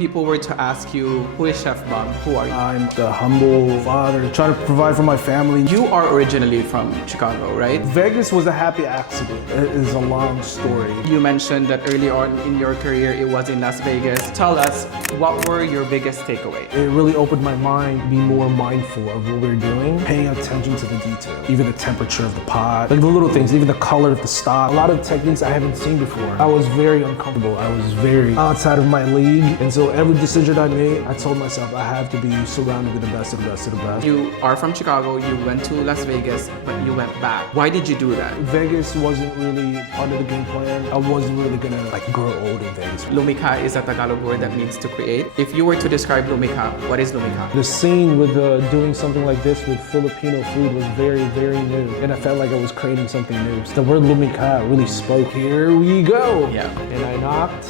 people were to ask you, who is Chef Bham? Who are you? I'm the humble father, trying to provide for my family. You are originally from Chicago, right? Vegas was a happy accident. It is a long story. You mentioned that early on in your career, it was in Las Vegas. Tell us, what were your biggest takeaways? It really opened my mind to be more mindful of what we're doing, paying attention to the detail, even the temperature of the pot, like the little things, even the color of the stock. A lot of techniques I haven't seen before. I was very uncomfortable. I was very outside of my league. And so every decision I made, I told myself I have to be surrounded with the best of the best of the best. You are from Chicago, you went to Las Vegas, but you went back. Why did you do that? Vegas wasn't really part of the game plan. I wasn't really gonna grow old in Vegas. Lumikha is a Tagalog word that means to create. If you were to describe Lumikha, what is Lumikha? The scene with doing something like this with Filipino food was very, very new. And I felt like I was creating something new. The word Lumikha really spoke. Here we go. Yeah. And I knocked.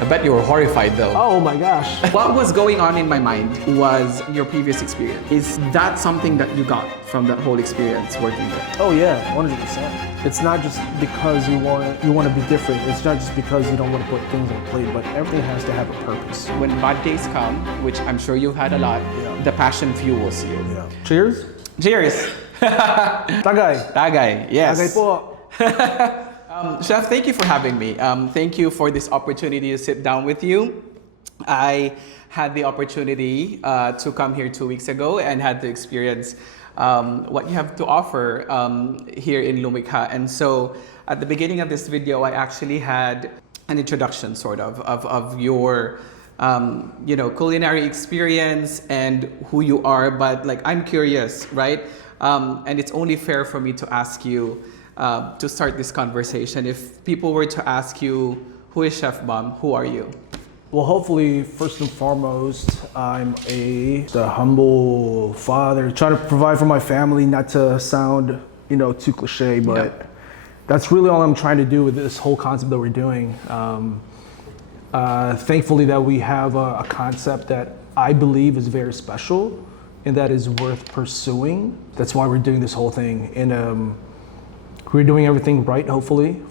I bet you were horrified though. Oh my gosh. What was going on in my mind was your previous experience. Is that something that you got from that whole experience working there? Oh yeah, 100%. It's not just because you want to be different. It's not just because you don't want to put things on a plate, but everything has to have a purpose. When bad days come, which I'm sure you've had a lot, the passion fuels you. Yeah. Cheers. Cheers. Tagay. Tagay, yes. Tagay po. Chef, thank you for having me. Thank you for this opportunity to sit down with you. I had the opportunity to come here 2 weeks ago and had to experience what you have to offer here in Lumikha. And so at the beginning of this video, I actually had an introduction sort of your culinary experience and who you are. But like, I'm curious, right? And it's only fair for me to ask you to start this conversation. If people were to ask you, who is Chef Bham? Who are you? Well, hopefully, first and foremost, I'm the humble father, trying to provide for my family, not to sound, too cliche, but that's really all I'm trying to do with this whole concept that we're doing. Thankfully that we have a concept that I believe is very special and that is worth pursuing. That's why we're doing this whole thing. And we're doing everything right, hopefully,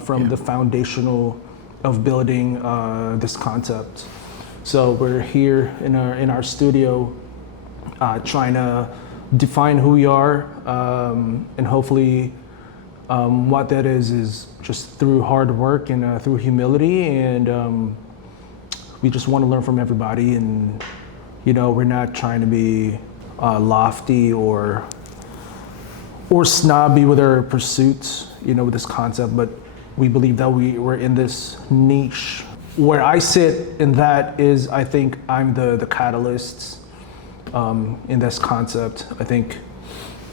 from the foundational of building this concept. So we're here in our studio trying to define who we are, and hopefully what that is just through hard work and through humility, and we just want to learn from everybody. And we're not trying to be lofty or snobby with our pursuits, with this concept, but we believe that we're in this niche. Where I sit in that is, I think I'm the catalyst in this concept. I think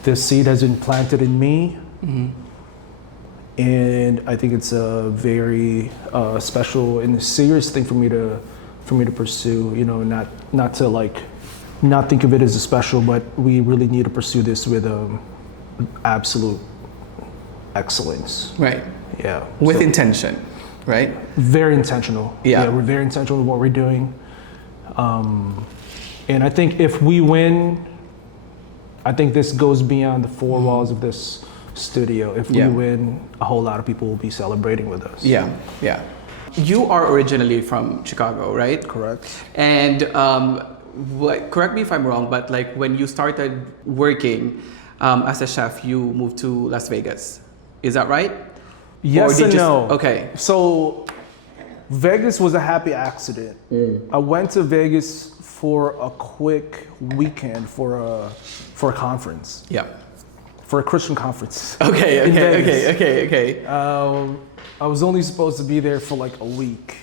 this seed has been planted in me, and I think it's a very special and serious thing for me to pursue. Not to not think of it as a special, but we really need to pursue this with absolute excellence. Right. Yeah. With intention, right? Very intentional. Yeah. We're very intentional with what we're doing. And I think if we win, I think this goes beyond the four walls of this studio. If we win, a whole lot of people will be celebrating with us. Yeah, yeah. You are originally from Chicago, right? Correct. And correct me if I'm wrong, but like when you started working as a chef, you moved to Las Vegas. Is that right? Yes and no. Okay. So Vegas was a happy accident. I went to Vegas for a quick weekend for a conference. Yeah. For a Christian conference. Okay. I was only supposed to be there for like a week.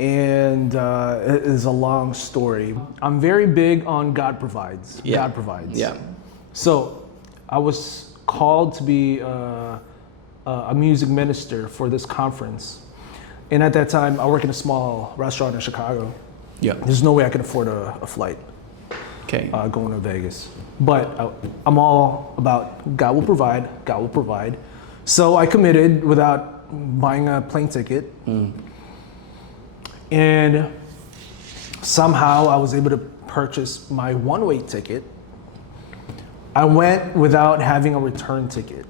And it is a long story. I'm very big on God provides. Yeah. God provides. Yeah. So I was called to be a music minister for this conference. And at that time, I work in a small restaurant in Chicago. Yeah. There's no way I could afford a flight going to Vegas. But I'm all about God will provide, God will provide. So I committed without buying a plane ticket. And somehow I was able to purchase my one-way ticket. I went without having a return ticket.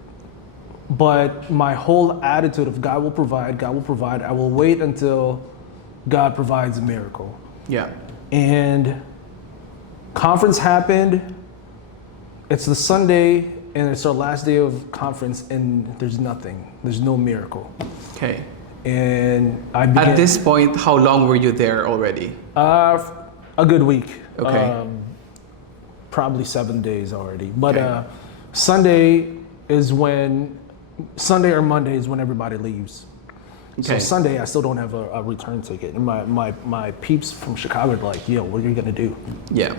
But my whole attitude of God will provide, I will wait until God provides a miracle. Yeah. And conference happened. It's the Sunday, and it's our last day of conference, and there's nothing. There's no miracle. Okay. And I began, At this point, how long were you there already? a good week. Okay. Probably 7 days already. But Okay. Sunday or Monday is when everybody leaves. So Okay. Sunday, I still don't have a return ticket. And my peeps from Chicago are like, yo, what are you gonna do? Yeah.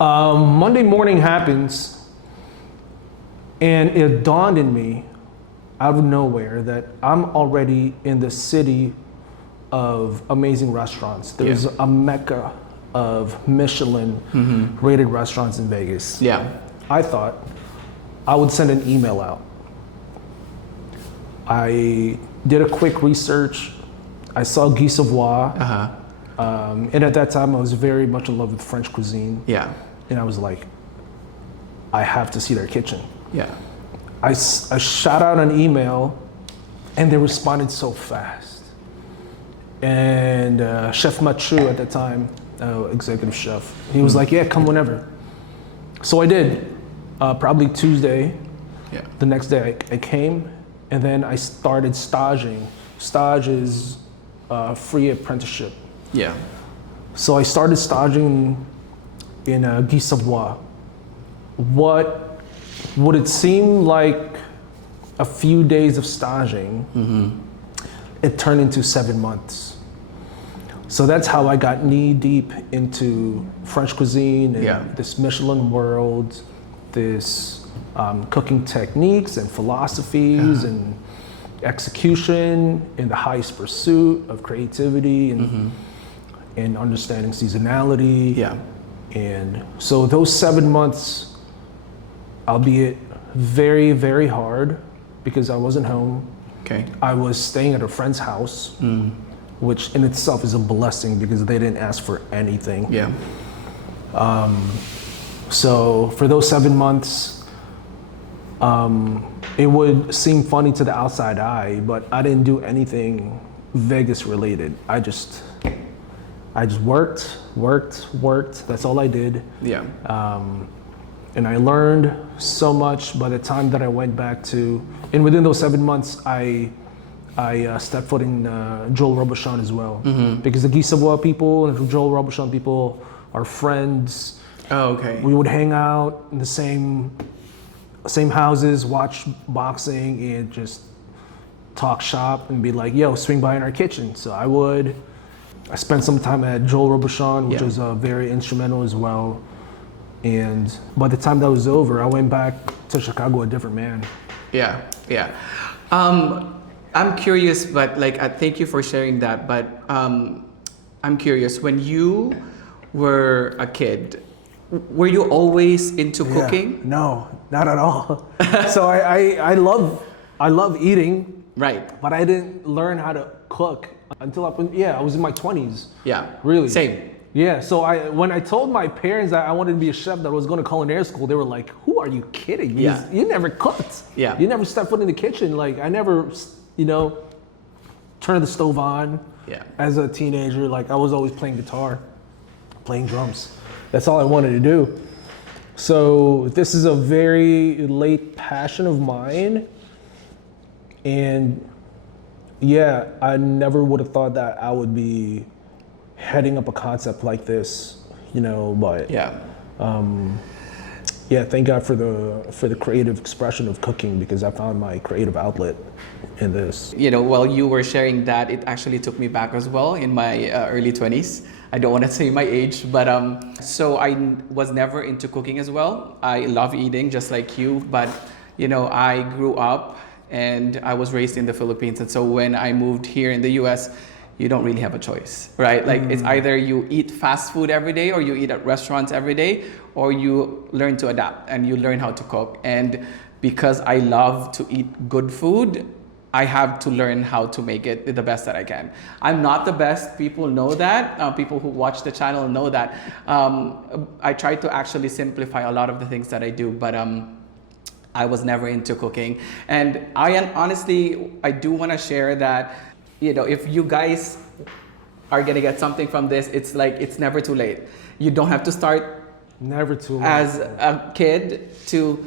Monday morning happens, and it dawned on me out of nowhere that I'm already in the city of amazing restaurants. There's a mecca of Michelin rated restaurants in Vegas. Yeah. I thought I would send an email out. I did a quick research. I saw Guy Savoy. And at that time, I was very much in love with French cuisine. Yeah. And I was like, I have to see their kitchen. Yeah. I shot out an email, and they responded so fast. And Chef Machu at the time, executive chef, he was like, yeah, come whenever. So I did, probably Tuesday. Yeah. The next day I came, and then I started staging. Stage is free apprenticeship. Yeah. So I started staging in Guy Savoy. What would it seem like a few days of staging, it turned into 7 months. So that's how I got knee deep into French cuisine and this Michelin world, this cooking techniques and philosophies and execution in the highest pursuit of creativity and understanding seasonality. Yeah. And so those 7 months, albeit very, very hard because I wasn't home. Okay. I was staying at a friend's house, which in itself is a blessing because they didn't ask for anything. Yeah. So for those 7 months, it would seem funny to the outside eye, but I didn't do anything Vegas related. I just worked. That's all I did. Yeah. And I learned so much by the time that I went back to, and within those 7 months, I stepped foot in Joel Robuchon as well. Because the Guy Savoy people and the Joel Robuchon people are friends. Oh, okay. We would hang out in the same houses, watch boxing, and just talk shop and be like, yo, swing by in our kitchen. So I would. I spent some time at Joel Robuchon, which was very instrumental as well. And by the time that was over, I went back to Chicago a different man. Yeah, yeah. I'm curious, but thank you for sharing that. But I'm curious, when you were a kid, were you always into cooking? No, not at all. So I love eating. Right. But I didn't learn how to cook until I was in my 20s. Yeah. Really. Same. Yeah, so when I told my parents that I wanted to be a chef, that I was going to culinary school, they were like, "Who are you kidding? You never cooked. Yeah. You never stepped foot in the kitchen. Like I never, turned the stove on. Yeah. As a teenager, like I was always playing guitar, playing drums. That's all I wanted to do. So this is a very late passion of mine, and yeah, I never would have thought that I would be heading up a concept like this, but thank God for the creative expression of cooking, because I found my creative outlet in this. While you were sharing that, it actually took me back as well in my early 20s. I don't want to say my age, but so I was never into cooking as well. I love eating just like you, but I grew up and I was raised in the Philippines, and so when I moved here in the US, you don't really have a choice, right? Like it's either you eat fast food every day or you eat at restaurants every day, or you learn to adapt and you learn how to cook. And because I love to eat good food, I have to learn how to make it the best that I can. I'm not the best, people know that. People who watch the channel know that. I try to actually simplify a lot of the things that I do, but I was never into cooking. And honestly, I do want to share that if you guys are gonna get something from this, it's like it's never too late. You don't have to start Never too late. as a kid to,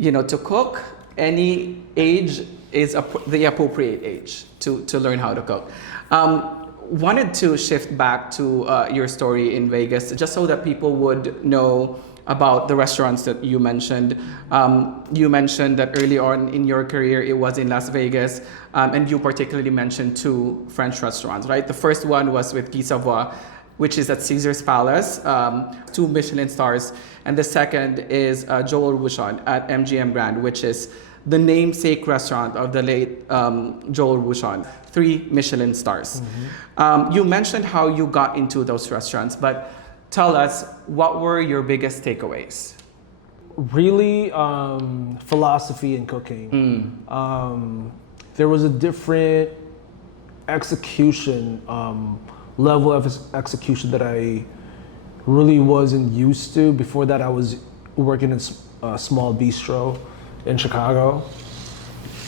to cook. Any age is the appropriate age to learn how to cook. Wanted to shift back to your story in Vegas, just so that people would know about the restaurants that you mentioned. You mentioned that early on in your career, it was in Las Vegas, and you particularly mentioned 2 French restaurants, right? The first one was with Savoy, which is at Caesar's Palace, 2 Michelin stars. And the second is Joel Robuchon at MGM Grand, which is the namesake restaurant of the late Joel Robuchon, 3 Michelin stars. You mentioned how you got into those restaurants, but tell us, what were your biggest takeaways? Really, philosophy in cooking. There was a different execution, level of execution that I really wasn't used to. Before that, I was working in a small bistro in Chicago,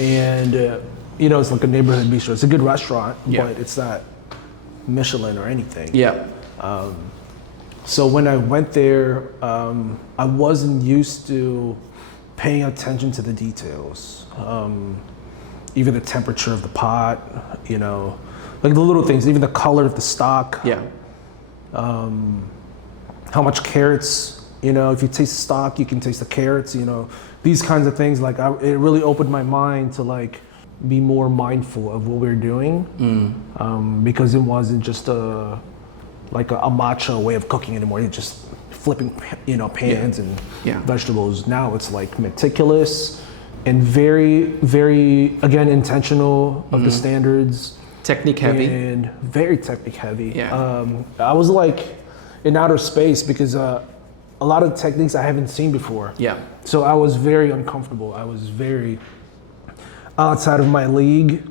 and it's like a neighborhood bistro. It's a good restaurant, but it's not Michelin or anything. Yeah. So when I went there, I wasn't used to paying attention to the details, even the temperature of the pot, like the little things, even the color of the stock. Yeah. How much carrots, if you taste the stock, you can taste the carrots, these kinds of things. Like it really opened my mind to like be more mindful of what we're doing, because it wasn't just a macho way of cooking anymore. It's just flipping, pans and vegetables. Now it's like meticulous and very, very, again, intentional of the standards. Technique heavy. And very technique heavy. Yeah. I was like in outer space because a lot of techniques I haven't seen before. Yeah. So I was very uncomfortable. I was very outside of my league.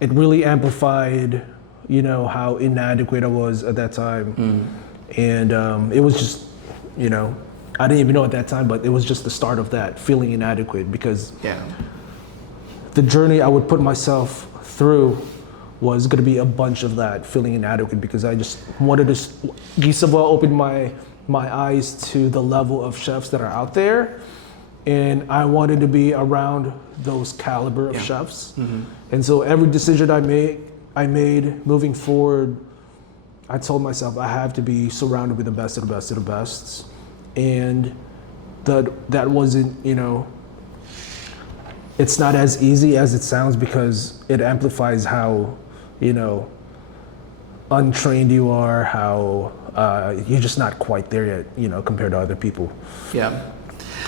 It really amplified, how inadequate I was at that time. And it was just, I didn't even know at that time, but it was just the start of that, feeling inadequate, because the journey I would put myself through was going to be a bunch of that, feeling inadequate, because I just wanted to, Gisava opened my eyes to the level of chefs that are out there, and I wanted to be around those caliber of chefs. And so every decision I made moving forward, I told myself I have to be surrounded with the best of the best of the best. And that wasn't, it's not as easy as it sounds, because it amplifies how, untrained you are, how you're just not quite there yet, compared to other people. Yeah.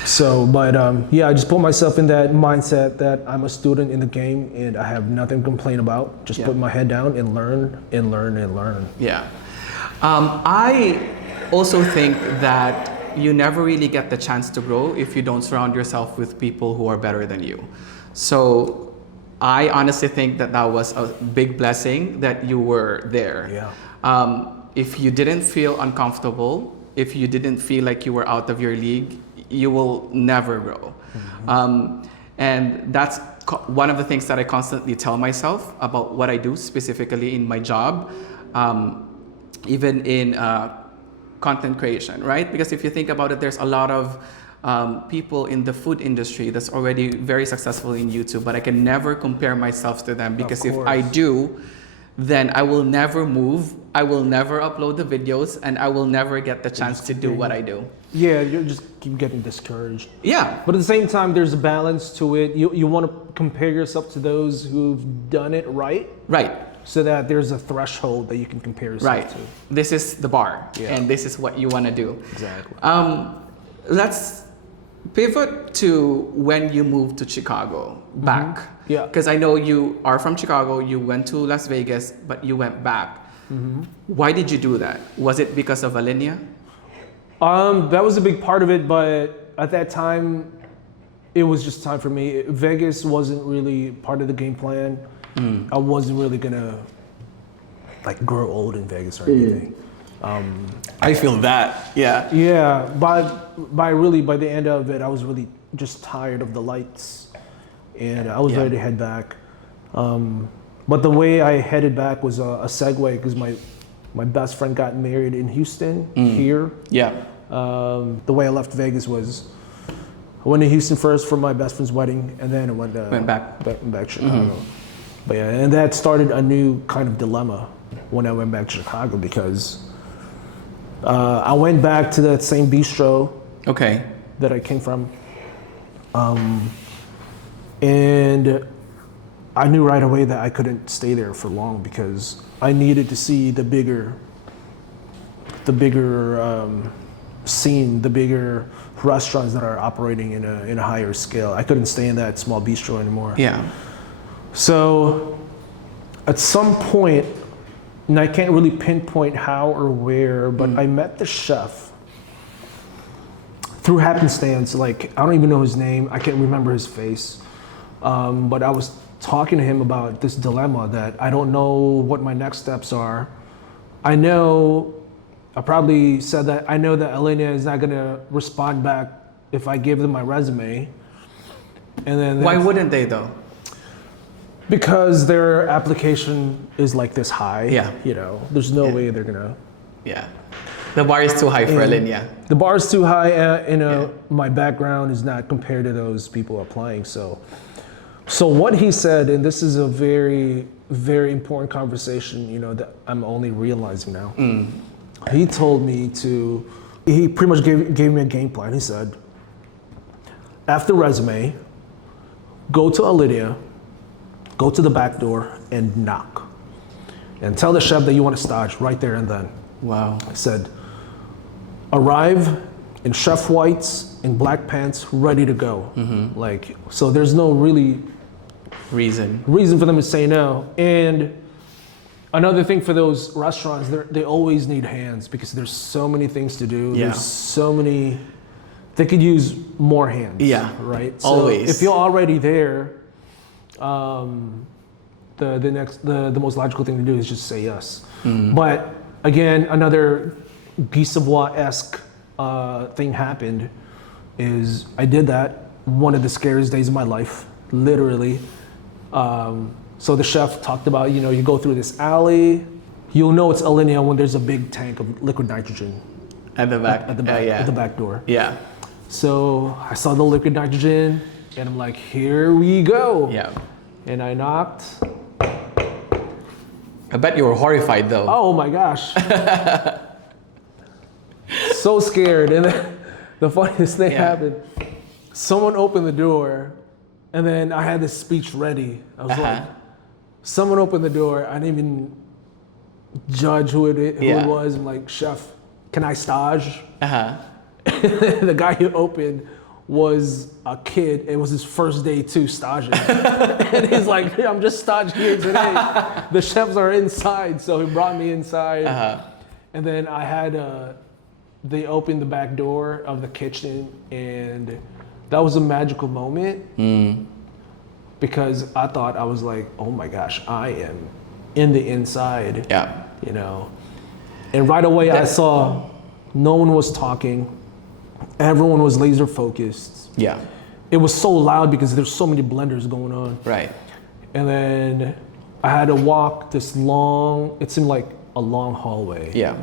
So, but I just put myself in that mindset that I'm a student in the game and I have nothing to complain about. Just put my head down and learn and learn and learn. Yeah. I also think that you never really get the chance to grow if you don't surround yourself with people who are better than you. So I honestly think that was a big blessing that you were there. Yeah. If you didn't feel uncomfortable, if you didn't feel like you were out of your league, you will never grow. And that's one of the things that I constantly tell myself about what I do, specifically in my job, even in content creation, right? Because if you think about it, there's a lot of people in the food industry that's already very successful in YouTube, but I can never compare myself to them, because if I do, then I will never move, I will never upload the videos, and I will never get the chance to do what I do. Yeah, you just keep getting discouraged. Yeah. But at the same time, there's a balance to it. You want to compare yourself to those who've done it right. Right. So that there's a threshold that you can compare yourself to. This is the bar, and this is what you want to do. Exactly. Let's pivot to when you moved to Chicago, back. Yeah. Because I know you are from Chicago, you went to Las Vegas, but you went back. Why did you do that? Was it because of Alinea? That was a big part of it, but at that time, it was just time for me. Vegas wasn't really part of the game plan. I wasn't really gonna grow old in Vegas or anything. I feel that. Yeah. Yeah, by the end of it, I was really just tired of the lights, and I was ready to head back. But the way I headed back was a segue because my best friend got married in Houston here. Yeah. The way I left Vegas was I went to Houston first for my best friend's wedding, and then I went back to Chicago. But yeah, and that started a new kind of dilemma when I went back to Chicago because I went back to that same bistro Okay. that I came from, and I knew right away that I couldn't stay there for long because I needed to see the bigger scene, the bigger restaurants that are operating in a higher scale. I couldn't stay in that small bistro anymore. Yeah. So at some point, and I can't really pinpoint how or where, but I met the chef through happenstance. Like, I don't even know his name. I can't remember his face. But I was talking to him about this dilemma that I don't know what my next steps are. I probably said that I know that Alinea is not gonna respond back if I give them my resume. And then Why wouldn't they though? because their application is like this high. Yeah. You know, there's no way they're gonna. Yeah. The bar is too high for Alinea. The bar is too high. My background is not compared to those people applying. So what he said, and this is a very, very important conversation, you know, that I'm only realizing now. He told me he pretty much gave me a game plan. He said, after resume, go to Alinea, go to the back door and knock. And tell the chef that you want to stage right there and then. Wow. I said, arrive in chef whites, in black pants, ready to go. Like, so there's no really Reason. for them to say no. And another thing for those restaurants, they always need hands because there's so many things to do. Yeah. There's so many, they could use more hands. Yeah. Right? Always. So if you're already there, the most logical thing to do is just say yes. But again, another Guy Savoy-esque thing happened is I did that, one of the scariest days of my life, literally. So the chef talked about, you know, you go through this alley, you'll know it's Alinea when there's a big tank of liquid nitrogen At the back. at the back door. Yeah. So I saw the liquid nitrogen and I'm like, here we go. Yeah. And I knocked. I bet you were horrified though. Oh my gosh. So scared. And then the funniest thing happened. Someone opened the door and then I had this speech ready. I was like, someone opened the door. I didn't even judge who it was. I'm like, chef, can I stage? The guy who opened was a kid. It was his first day too staging. And he's like, I'm just staging here today. The chefs are inside. So he brought me inside. And then I had, they opened the back door of the kitchen and that was a magical moment because I thought, I was like, oh my gosh, I am in the inside. Yeah. You know, and right away I saw no one was talking. Everyone was laser focused. Yeah. It was so loud because there's so many blenders going on. Right. And then I had to walk this long, it seemed like a long hallway. Yeah.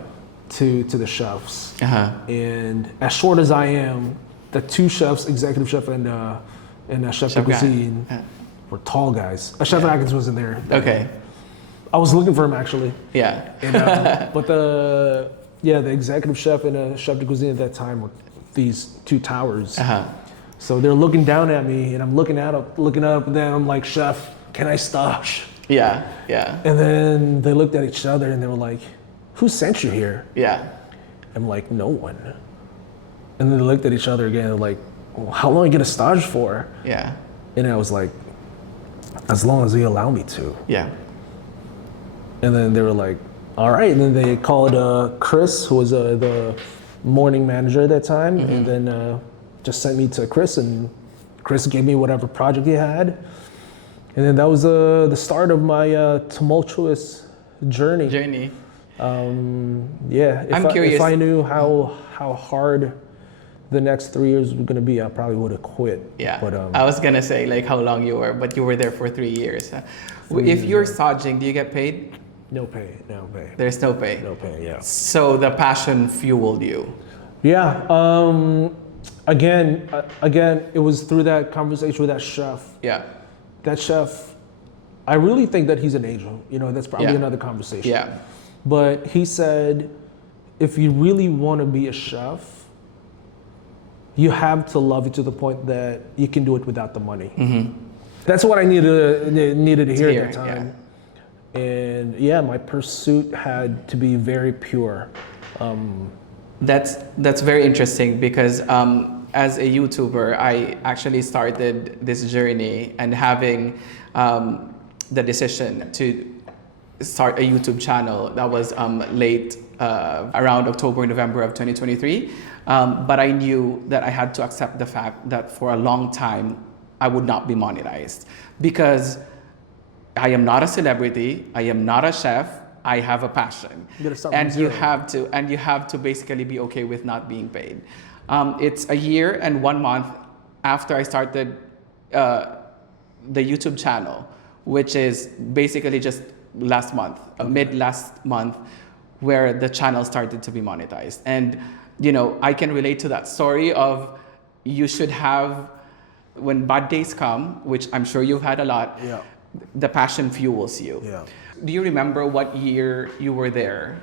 To the chefs. And as short as I am, the two chefs, executive chef and chef de cuisine, were tall guys. Chef Atkins wasn't there. Okay. I was looking for him actually. Yeah. And, but the executive chef and chef de cuisine at that time were these two towers. So they're looking down at me and I'm looking up, and then I'm like, chef, can I stage? Yeah. Yeah. And then they looked at each other and they were like, who sent you here? Yeah. I'm like, no one. And then they looked at each other again. They're like, well, how long are you gonna stage for? Yeah. And I was like, as long as they allow me to. Yeah. And then they were like, all right. And then they called Chris, who was the morning manager at that time, and then just sent me to Chris, and Chris gave me whatever project he had. And then that was the start of my tumultuous journey. I'm curious. If I knew how hard the next 3 years were going to be, I probably would have quit. Yeah. But I was gonna say like how long you were, but you were there for 3 years. If you're staging, do you get paid? no pay, no pay, There's no pay. no pay. Yeah. So the passion fueled you. Yeah. Again, it was through that conversation with that chef. Yeah. That chef, I really think that he's an angel. You know, that's probably Yeah. another conversation. Yeah. But he said, if you really want to be a chef, you have to love it to the point that you can do it without the money. Mm-hmm. That's what I needed to hear at that Yeah. time. And yeah, my pursuit had to be very pure. That's very interesting because as a YouTuber, I actually started this journey and having the decision to start a YouTube channel that was late around October, November of 2023. But I knew that I had to accept the fact that for a long time, I would not be monetized because I am not a celebrity. I am not a chef. I have a passion, and you have to basically be okay with not being paid. It's a year and 1 month after I started the YouTube channel, which is basically just last month, mid last month, where the channel started to be monetized. And you know, I can relate to that story of you should have, when bad days come, which I'm sure you've had a lot. Yeah. The passion fuels you. Yeah. Do you remember what year you were there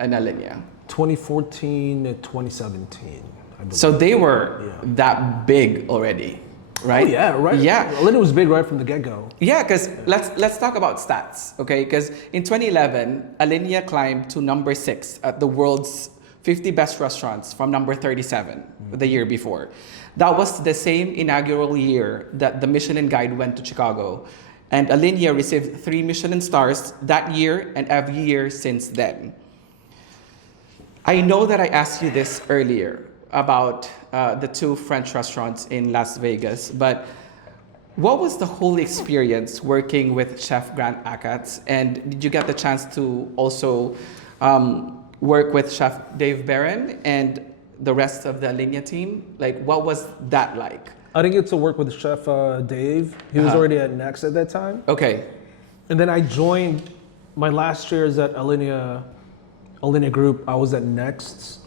in Alinea? 2014 to 2017, I believe. So they were that big already, right? Oh, yeah, right. Yeah. Alinea was big right from the get-go. Yeah, because let's talk about stats, okay? Because in 2011, Alinea climbed to number 6 at the world's 50 best restaurants from number 37 the year before. That was the same inaugural year that the Michelin Guide went to Chicago. And Alinea received 3 Michelin stars that year and every year since then. I know that I asked you this earlier about the 2 French restaurants in Las Vegas, but what was the whole experience working with Chef Grant Achatz? And did you get the chance to also work with Chef Dave Barron and the rest of the Alinea team? Like, what was that like? I didn't get to work with Chef Dave. He was already at Next at that time. Okay. And then I joined my last years at Alinea Group. I was at Next.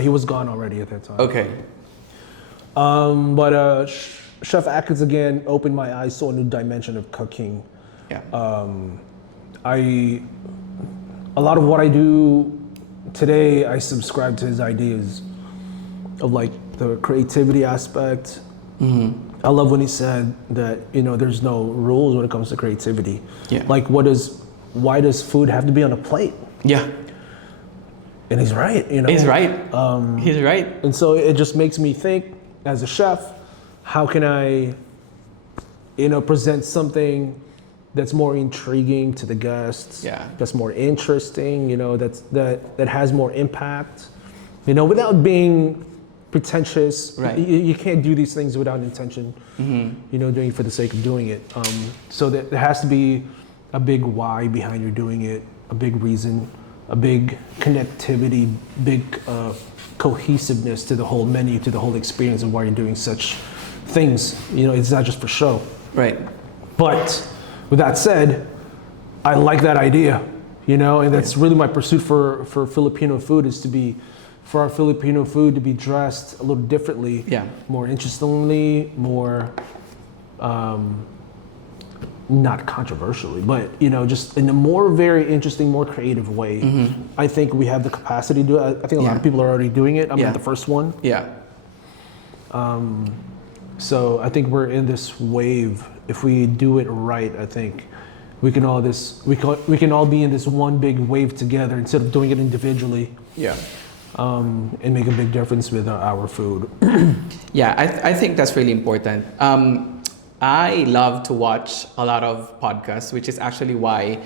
He was gone already at that time. Okay. But Chef Achatz again opened my eyes to a new dimension of cooking. Yeah. A lot of what I do today, I subscribe to his ideas of like the creativity aspect. Mm-hmm. I love when he said that, you know, there's no rules when it comes to creativity. Yeah. Like why does food have to be on a plate? Yeah. And he's right, you know. He's right. He's right. And so it just makes me think, as a chef, how can I, you know, present something that's more intriguing to the guests, that's more interesting, you know, that has more impact, you know, without being pretentious. Right. You can't do these things without intention, you know, doing it for the sake of doing it. So that there has to be a big why behind your doing it, a big reason, a big connectivity, big cohesiveness to the whole menu, to the whole experience of why you're doing such things. You know, it's not just for show. Right. But with that said, I like that idea, you know, and that's really my pursuit for Filipino food, is for our Filipino food to be dressed a little differently, more interestingly, more, not controversially, but, you know, just in a more very interesting, more creative way. Mm-hmm. I think we have the capacity to do it. I think a lot of people are already doing it. I'm not the first one. Yeah. So I think we're in this wave. If we do it right, I think we can all be in this one big wave together instead of doing it individually. Yeah. And make a big difference with our food. Yeah, I think that's really important. I love to watch a lot of podcasts, which is actually why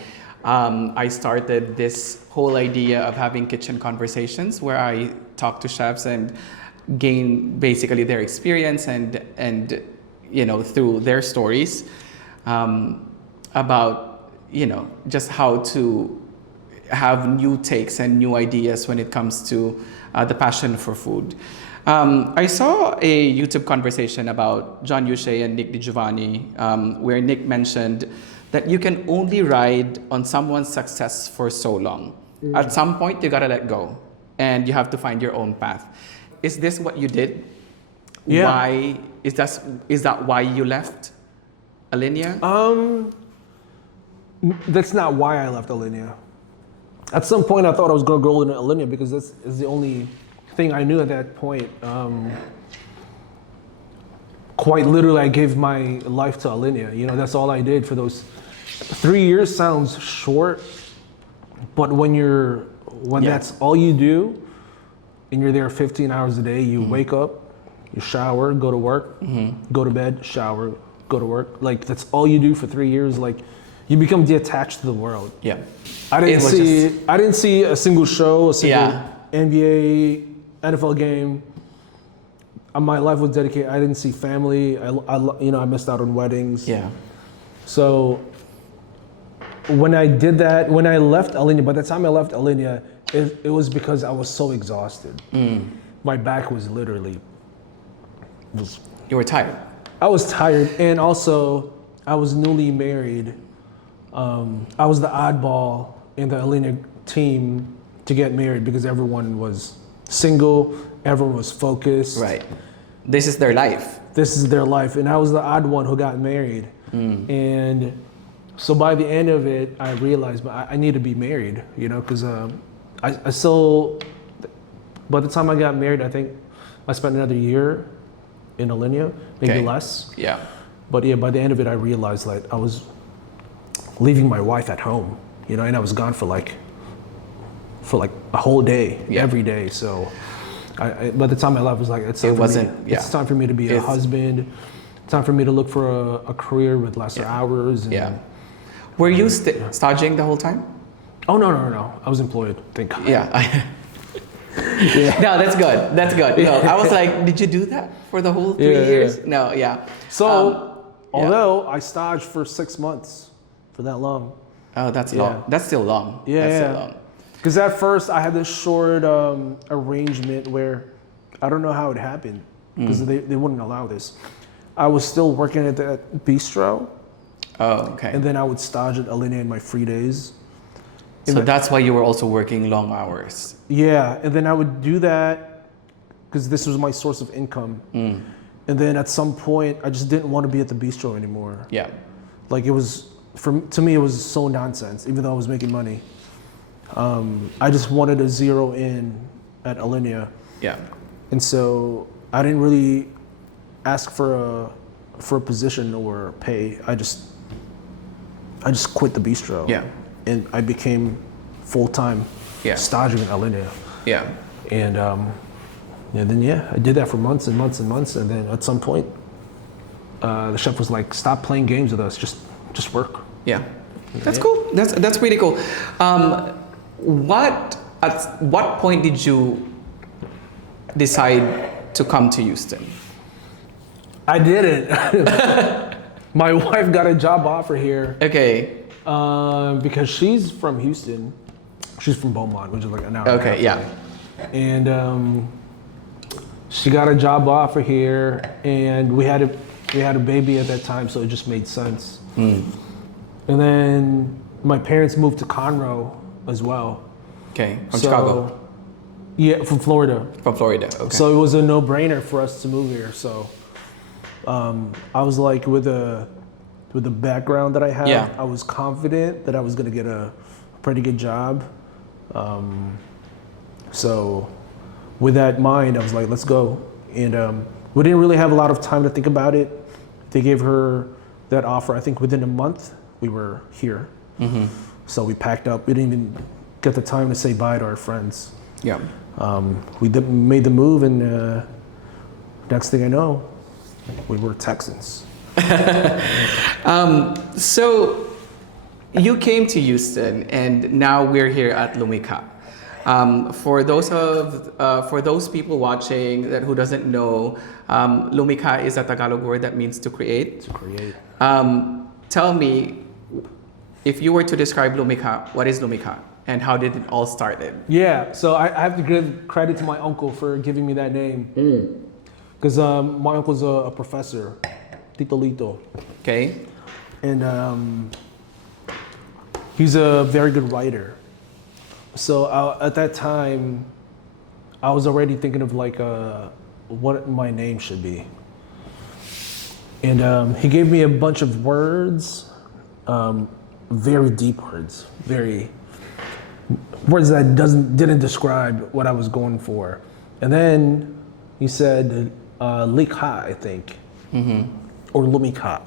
I started this whole idea of having kitchen conversations where I talk to chefs and gain basically their experience and you know, through their stories about, you know, just how to have new takes and new ideas when it comes to the passion for food. I saw a YouTube conversation about John Uche and Nick DiGiovanni, where Nick mentioned that you can only ride on someone's success for so long. At some point, you gotta let go, and you have to find your own path. Is this what you did? Yeah. Why is that why you left Alinea? That's not why I left Alinea. At some point, I thought I was going to go into Alinea because that's is the only thing I knew at that point. Quite literally, I gave my life to Alinea. You know, that's all I did for those 3 years. Sounds short, but when that's all you do, and you're there 15 hours a day, you wake up, you shower, go to work, go to bed, shower, go to work. Like that's all you do for 3 years. Like you become detached to the world. Yeah. I didn't see a single show, a single NBA, NFL game. My life was dedicated. I didn't see family. I missed out on weddings. Yeah. So when I did that, when I left Alinea, by the time I left Alinea, it was because I was so exhausted. My back was literally You were tired. I was tired, and also I was newly married. I was the oddball in the Alinea team to get married because everyone was single, everyone was focused. Right. This is their life. This is their life, and I was the odd one who got married. And so by the end of it, I realized I need to be married, you know, because I still, by the time I got married, I think I spent another year in Alinea, maybe less. Yeah. But yeah, by the end of it, I realized like I was leaving my wife at home, you know, and I was gone for like a whole day, every day. So by the time I left, it was like, it's time for me to be a husband. Time for me to look for a career with lesser hours. And, Were you staging the whole time? Oh, no. I was employed, thank God. Yeah. No, that's good. That's good. No, I was like, did you do that for the whole 3 years? Yeah. No, yeah. So, although I staged for 6 months, for that long. Oh, that's long. That's still long. Still long. Because at first I had this short arrangement where I don't know how it happened because they wouldn't allow this. I was still working at that bistro. Oh, okay. And then I would stage at Alinea in my free days. So that's why you were also working long hours. Yeah, and then I would do that because this was my source of income. And then at some point, I just didn't want to be at the bistro anymore. Yeah. Like it was, to me, it was so nonsense, even though I was making money. I just wanted to zero in at Alinea. Yeah. And so I didn't really ask for a position or pay. I just quit the bistro. Yeah. And I became full-time staging at Alinea. Yeah. And then I did that for months and months and months. And then at some point, the chef was like, "Stop playing games with us. Just work." Yeah. That's cool. That's pretty cool. At what point did you decide to come to Houston? I didn't. My wife got a job offer here. Okay. Because she's from Houston. She's from Beaumont, which is like an hour. Okay, yeah. And she got a job offer here, and we had a baby at that time, so it just made sense. And then my parents moved to Conroe as well. Okay, from Chicago. Yeah, from Florida. From Florida. Okay. So it was a no-brainer for us to move here. So I was like, with the background that I have, I was confident that I was gonna get a pretty good job. So with that in mind, I was like, let's go. And we didn't really have a lot of time to think about it. They gave her that offer, I think within a month, we were here. So we packed up. We didn't even get the time to say bye to our friends. Yeah. We made the move, and next thing I know, we were Texans. So you came to Houston, and now we're here at Lumikha. For those people watching who doesn't know, Lumikha is a Tagalog word that means to create. To create. Tell me, if you were to describe Lumikha, what is Lumikha? and how did it all started? Yeah, so I have to give credit to my uncle for giving me that name. Because my uncle's a professor, Tito Lito. Okay. And he's a very good writer. So at that time, I was already thinking of like what my name should be. And he gave me a bunch of words, very deep words, words that didn't describe what I was going for. And then he said Likha, I think, or Lumikha.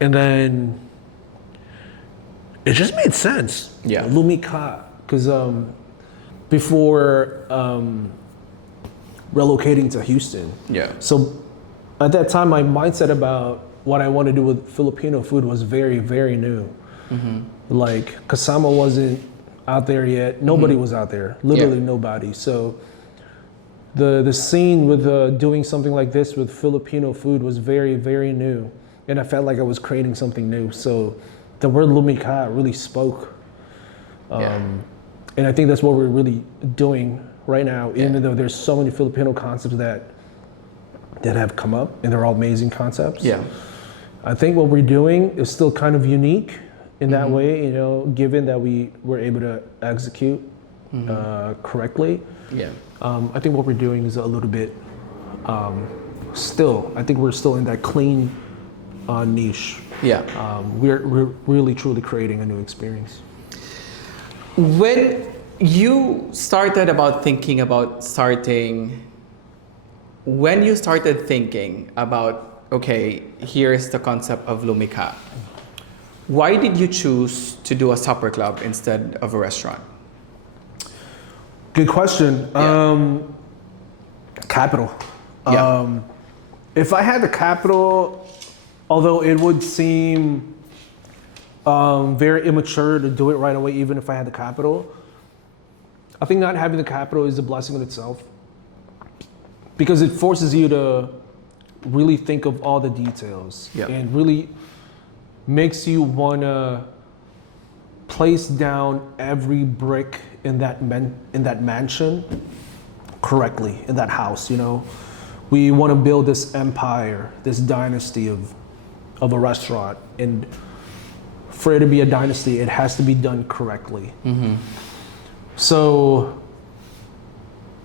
And then it just made sense. Yeah. Lumikha, because before relocating to Houston. Yeah. So at that time, my mindset about what I want to do with Filipino food was very, very new. Like kasama wasn't out there yet. Nobody was out there. Literally nobody. So the scene with doing something like this with Filipino food was very, very new. And I felt like I was creating something new. So the word Lumikha really spoke. And I think that's what we're really doing right now, even though there's so many Filipino concepts that have come up, and they're all amazing concepts. Yeah. I think what we're doing is still kind of unique in that way, you know, given that we were able to execute correctly. Yeah. I think what we're doing is a little bit I think we're still in that clean niche. Yeah. We're really truly creating a new experience. When you started thinking about starting, when you started thinking about, okay, here's the concept of Lumikha, why did you choose to do a supper club instead of a restaurant? Good question. Yeah. Capital. Yeah. If I had the capital, although it would seem very immature to do it right away, even if I had the capital, I think not having the capital is a blessing in itself, because it forces you to really think of all the details and really makes you want to place down every brick in that mansion correctly, in that house. You know, we want to build this empire, this dynasty of a restaurant, and for it to be a dynasty, it has to be done correctly. So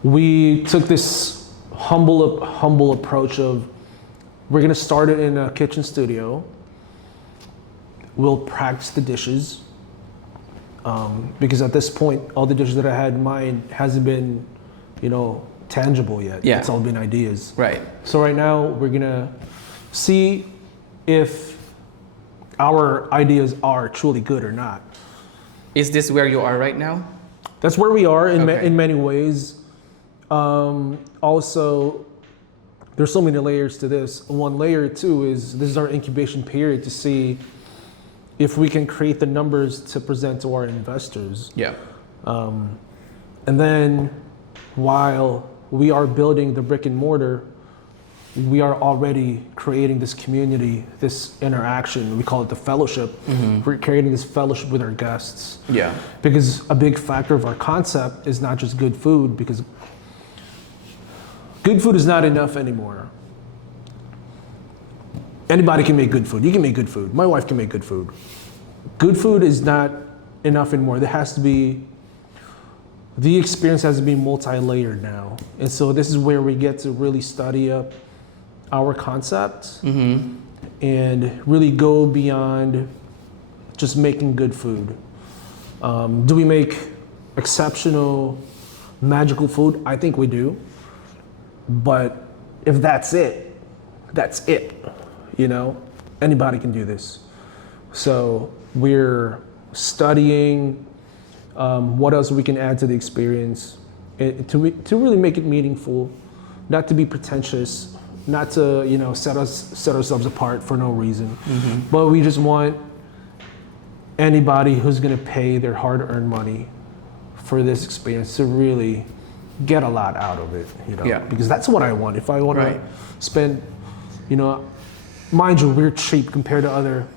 we took this humble approach of, we're gonna start it in a kitchen studio. We'll practice the dishes, because at this point, all the dishes that I had in mind hasn't been, you know, tangible yet. Yeah. It's all been ideas. Right. So right now, we're gonna see if our ideas are truly good or not. Is this where you are right now? That's where we are in many ways. Also, there's so many layers to this. One layer too is this is our incubation period to see if we can create the numbers to present to our investors. Yeah. And then while we are building the brick and mortar, we are already creating this community, this interaction. We call it the fellowship. We're creating this fellowship with our guests. Yeah. Because a big factor of our concept is not just good food, because good food is not enough anymore. Anybody can make good food. You can make good food. My wife can make good food. Good food is not enough anymore. There has to be, the experience has to be multi-layered now. And so this is where we get to really study up our concept and really go beyond just making good food. Do we make exceptional, magical food? I think we do. But if that's it, you know? Anybody can do this. So we're studying what else we can add to the experience to really make it meaningful, not to be pretentious, not to, you know, set ourselves apart for no reason. But we just want anybody who's gonna pay their hard-earned money for this experience to really get a lot out of it, you know? Yeah. Because that's what I want. If I want to spend, you know, mind you, we're cheap compared to other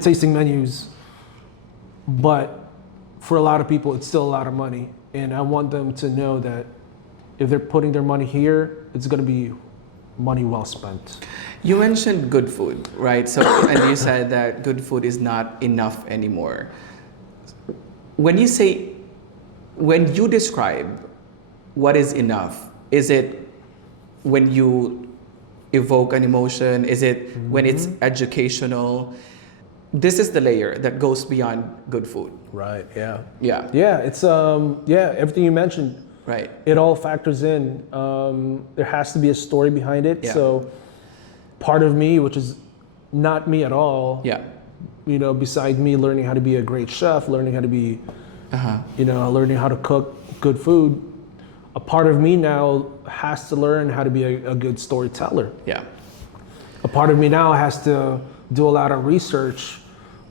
tasting menus, but for a lot of people, it's still a lot of money. And I want them to know that if they're putting their money here, it's going to be money well spent. You mentioned good food, right? So, and you said that good food is not enough anymore. When you describe what is enough, is it when you evoke an emotion? Is it when it's educational? This is the layer that goes beyond good food. Right. Yeah. Yeah. Yeah. It's everything you mentioned. Right. It all factors in. There has to be a story behind it. Yeah. So part of me, which is not me at all, Yeah. Besides me learning how to be a great chef, learning how to be, learning how to cook good food, a part of me now has to learn how to be a good storyteller. Yeah. A part of me now has to do a lot of research,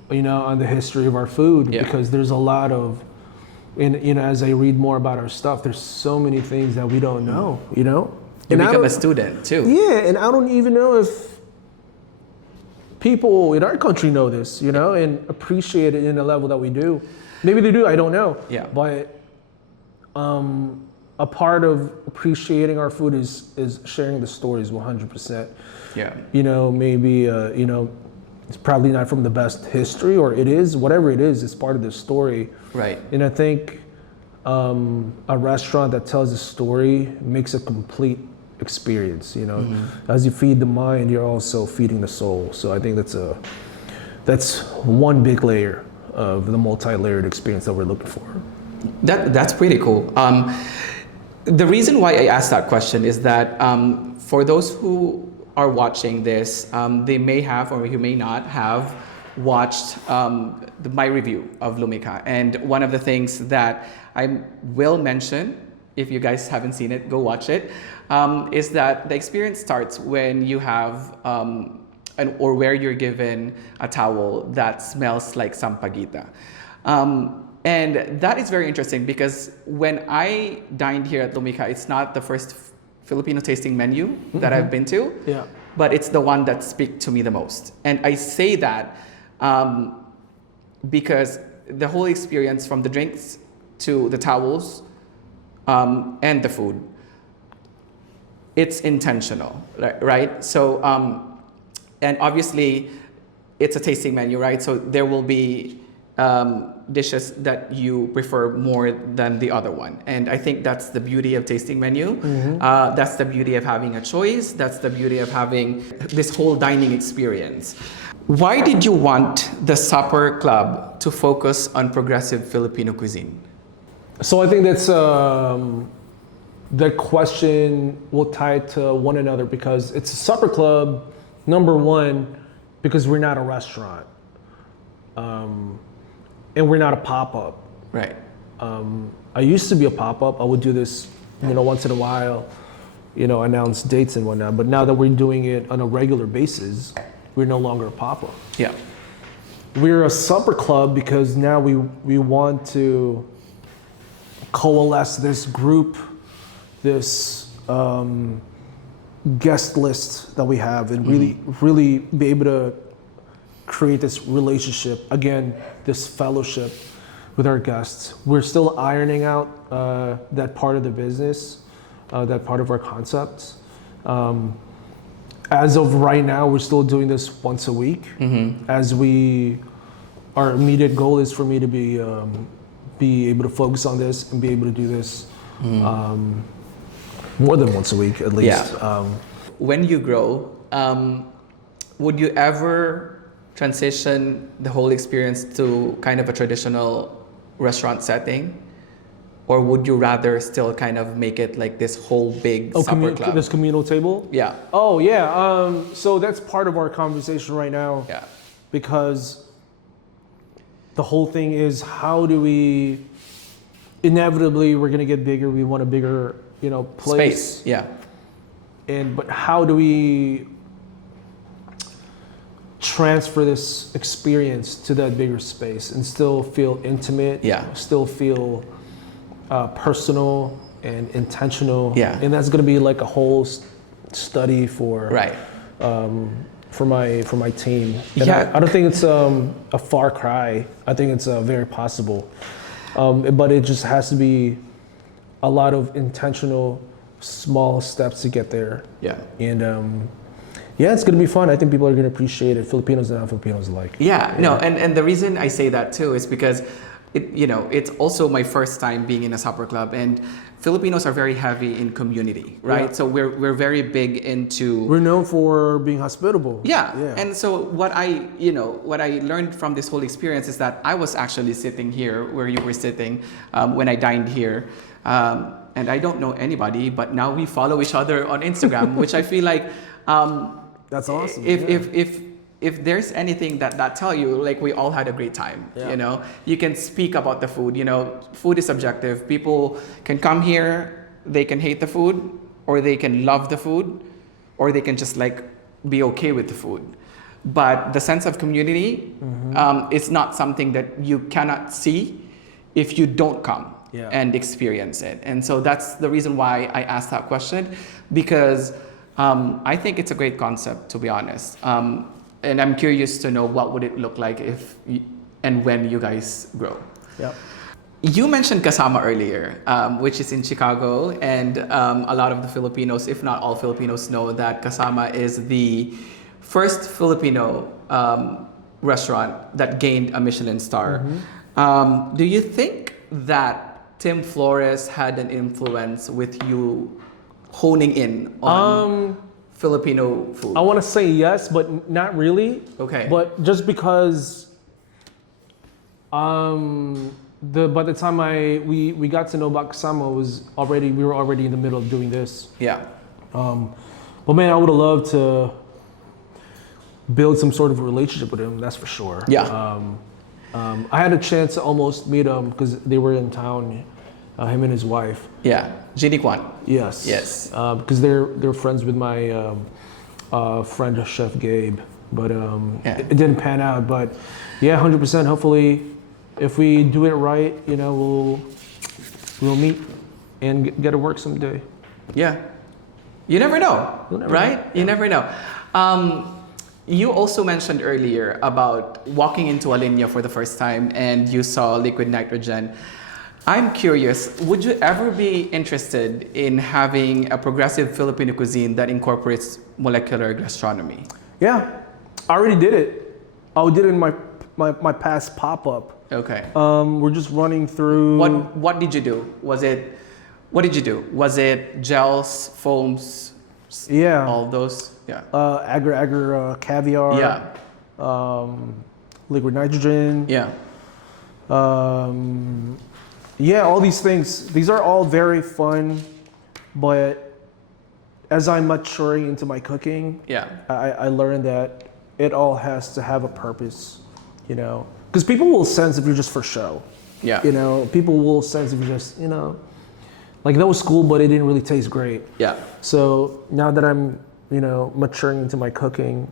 on the history of our food, because there's a lot of, as I read more about our stuff, there's so many things that we don't know, You and become a student too. Yeah, and I don't even know if people in our country know this, and appreciate it in a level that we do. Maybe they do, I don't know. Yeah. But a part of appreciating our food is sharing the stories 100%. Yeah. Maybe, it's probably not from the best history, or it is, whatever it is, it's part of the story. Right. And I think a restaurant that tells a story makes a complete experience, As you feed the mind, you're also feeding the soul. So I think that's one big layer of the multi-layered experience that we're looking for. That's pretty cool. The reason why I asked that question is that for those who are watching this, they may have or you may not have watched my review of Lumikha. And one of the things that I will mention, if you guys haven't seen it, go watch it, is that the experience starts when you have or where you're given a towel that smells like sampaguita. And that is very interesting because when I dined here at Lumikha, it's not the first Filipino tasting menu that I've been to, but it's the one that speaks to me the most. And I say that because the whole experience from the drinks to the towels and the food, it's intentional, right? So, and obviously it's a tasting menu, right? So there will be dishes that you prefer more than the other one. And I think that's the beauty of tasting menu. That's the beauty of having a choice. That's the beauty of having this whole dining experience. Why did you want the Supper Club to focus on progressive Filipino cuisine? So I think that's the question will tie it to one another because it's a supper club, number one, because we're not a restaurant. And we're not a pop-up. Right. I used to be a pop-up. I would do this, once in a while, announce dates and whatnot. But now that we're doing it on a regular basis, we're no longer a pop-up. Yeah. We're a supper club because now we want to coalesce this group, this guest list that we have, and really be able to create this relationship, again, this fellowship with our guests. We're still ironing out that part of the business, that part of our concepts. As of right now, we're still doing this once a week. As our immediate goal is for me to be able to focus on this and be able to do this more than once a week at least. Yeah. When you grow, would you ever transition the whole experience to kind of a traditional restaurant setting? Or would you rather still kind of make it like this whole big supper club? This communal table? Yeah. Oh, yeah. So that's part of our conversation right now. Yeah. Because the whole thing is how do we, inevitably we're going to get bigger. We want a bigger, place. Space, yeah. But how do we transfer this experience to that bigger space and still feel intimate, still feel personal and intentional, and that's going to be like a whole study for my team. And I don't think it's a far cry. I think it's very possible. But it just has to be a lot of intentional, small steps to get there. Yeah. And yeah, it's gonna be fun. I think people are gonna appreciate it. Filipinos and non-Filipinos alike. Yeah, no, and the reason I say that too is because it's also my first time being in a supper club, and Filipinos are very heavy in community, right? Yeah. So we're very big into We're known for being hospitable. yeah. And so what I learned from this whole experience is that I was actually sitting here where you were sitting when I dined here. And I don't know anybody, but now we follow each other on Instagram, which I feel like That's awesome. If there's anything that tell you, like, we all had a great time. Yeah. You can speak about the food. Food is subjective. People can come here, they can hate the food, or they can love the food, or they can just like be okay with the food. But the sense of community is not something that you cannot see if you don't come and experience it. And so that's the reason why I asked that question, because I think it's a great concept, to be honest. And I'm curious to know what would it look like if and when you guys grow. Yep. You mentioned Kasama earlier, which is in Chicago, and a lot of the Filipinos, if not all Filipinos, know that Kasama is the first Filipino restaurant that gained a Michelin star. Do you think that Tim Flores had an influence with you honing in on Filipino food? I want to say yes, but not really. Okay. But just because by the time we got to know about Kasama we were already in the middle of doing this. Yeah. But man, I would have loved to build some sort of relationship with him. That's for sure. Yeah. I had a chance to almost meet him because they were in town, him and his wife. Yeah. Ginny Kwan. Yes. Yes. Because they're friends with my friend Chef Gabe, but it didn't pan out. But yeah, 100%. Hopefully, if we do it right, we'll meet and get to work someday. Yeah. You never know, right? You never know. You also mentioned earlier about walking into Alinea for the first time and you saw liquid nitrogen. I'm curious, would you ever be interested in having a progressive Filipino cuisine that incorporates molecular gastronomy? Yeah, I already did it. I did it in my past pop-up. Okay. We're just running through. What did you do? What did you do? Was it gels, foams? Yeah. All those? Yeah. Agar caviar. Yeah. Liquid nitrogen. Yeah. Yeah, all these things. These are all very fun, but as I'm maturing into my cooking, I learned that it all has to have a purpose, because people will sense if you're just for show. Yeah. People will sense if you're just, like that was cool, but it didn't really taste great. Yeah. So now that I'm, maturing into my cooking,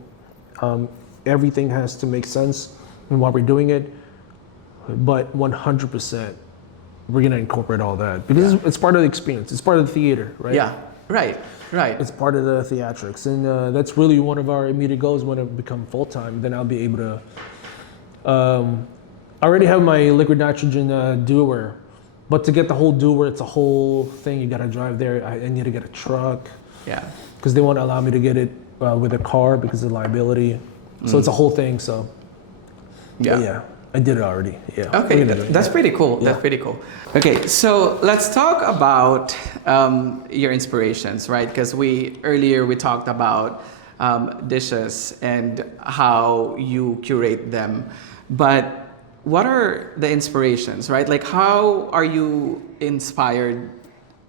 everything has to make sense in while we're doing it. But 100%, we're gonna incorporate all that because it's part of the experience. It's part of the theater, right? Yeah. Right. It's part of the theatrics, and that's really one of our immediate goals when I become full time. Then I'll be able to. I already have my liquid nitrogen doer, but to get the whole doer, it's a whole thing. You gotta drive there. I need to get a truck. Yeah. Because they won't allow me to get it with a car because of liability. So it's a whole thing. So yeah, I did it already. Yeah. Okay, that's pretty cool. Yeah. That's pretty cool. Okay, so let's talk about your inspirations, right? Because earlier we talked about dishes and how you curate them, but what are the inspirations, right? Like, how are you inspired?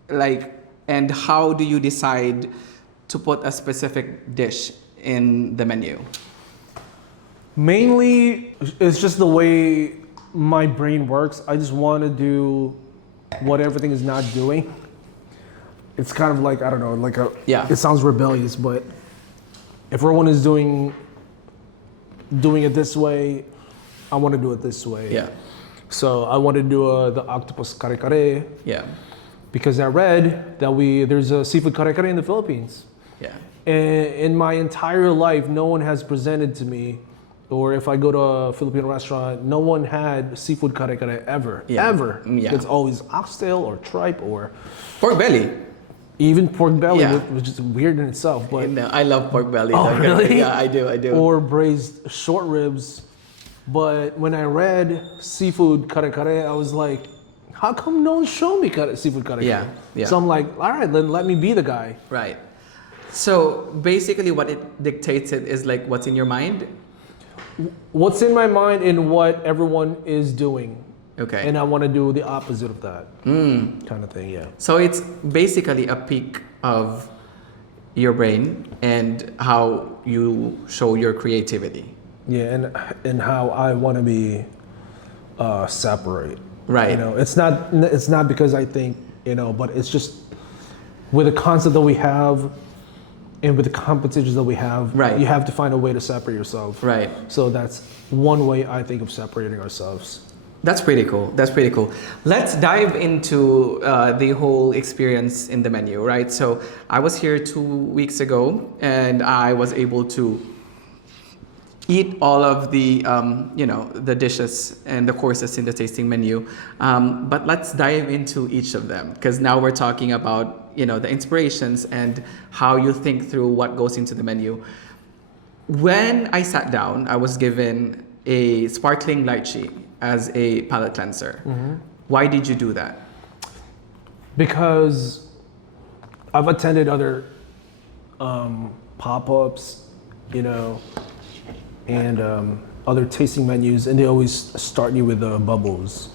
And how do you decide to put a specific dish in the menu? Mainly, it's just the way my brain works. I just want to do what everything is not doing. It's kind of like, I don't know, it sounds rebellious, but if everyone is doing it this way, I want to do it this way. Yeah. So I want to do the octopus kare kare. Yeah. Because I read that there's a seafood kare kare in the Philippines. Yeah. And in my entire life, no one has presented to me or if I go to a Filipino restaurant, no one had seafood kare-kare ever. Yeah. Ever. Yeah. It's always oxtail or tripe or Pork belly. even pork belly, Yeah. which is weird in itself. But No, I love pork belly. Oh, Like, really? Yeah, I do. or braised short ribs. But when I read seafood kare-kare, I was like, how come no one showed me seafood kare-kare? Yeah. So I'm like, all right, then let me be the guy. Right. So basically, what it dictates it is like what's in your mind. What's in my mind and what everyone is doing. Okay. And I want to do the opposite of that. Kind of thing, yeah. So it's basically a peak of your brain and how you show your creativity. Yeah, and how I want to be separate. Right. You know, it's not because I think, you know, but it's just with the concept that we have and with the competitions that we have, Right. you have to find a way to separate yourself. Right. So that's one way I think of separating ourselves. That's pretty cool. Let's dive into the whole experience in the menu, right? So I was here 2 weeks ago and I was able to eat all of the, the dishes and the courses in the tasting menu. But let's dive into each of them because now we're talking about, the inspirations and how you think through what goes into the menu. When I sat down, I was given a sparkling lychee as a palate cleanser. Why did you do that? Because I've attended other pop-ups, and other tasting menus, and they always start you with bubbles,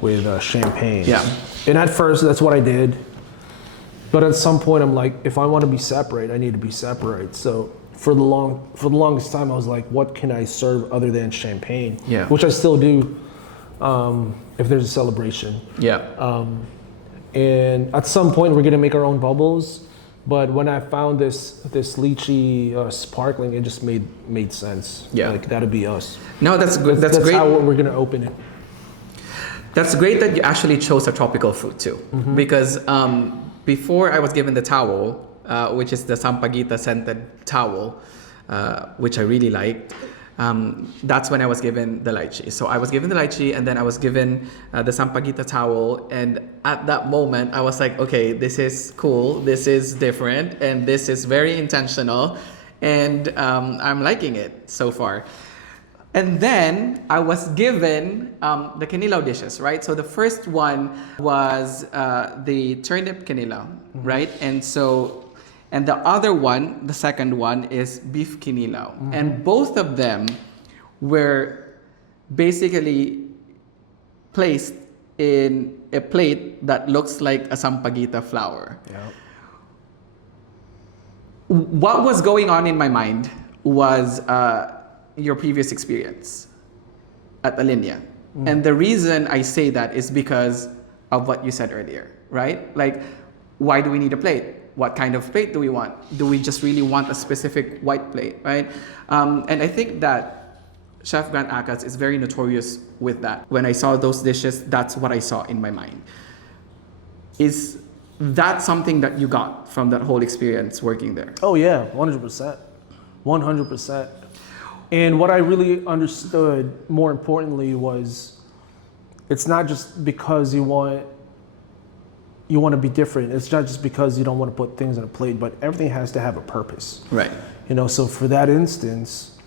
with champagne. And at first, that's what I did. But at some point, I'm like, if I want to be separate, I need to be separate. So for the longest time, I was like, what can I serve other than champagne? Which I still do if there's a celebration. And at some point, we're gonna make our own bubbles. But when I found this lychee sparkling, it just made sense. Like that'd be us. No, that's good. That's great. How we're gonna open it. That's great that you actually chose a tropical fruit too, because before I was given the towel, which is the sampaguita scented towel, which I really liked. That's when I was given the lychee. So I was given the lychee and then I was given the sampaguita towel. And at that moment, I was like, okay, this is cool. This is different. And this is very intentional. And I'm liking it so far. And then I was given the kinilaw dishes, right? So the first one was the turnip kinilaw, right? And the other one, the second one, is beef kinilaw. And both of them were basically placed in a plate that looks like a sampaguita flower. What was going on in my mind was your previous experience at Alinea. And the reason I say that is because of what you said earlier, right? Like, why do we need a plate? What kind of plate do we want? Do we just really want a specific white plate, right? And I think that Chef Grant Acas is very notorious with that. When I saw those dishes, that's what I saw in my mind. Is that something that you got from that whole experience working there? Oh yeah, 100%. 100%. And what I really understood, more importantly, was it's not just because you want to be different. It's not just because you don't want to put things on a plate, but everything has to have a purpose. Right. So for that instance,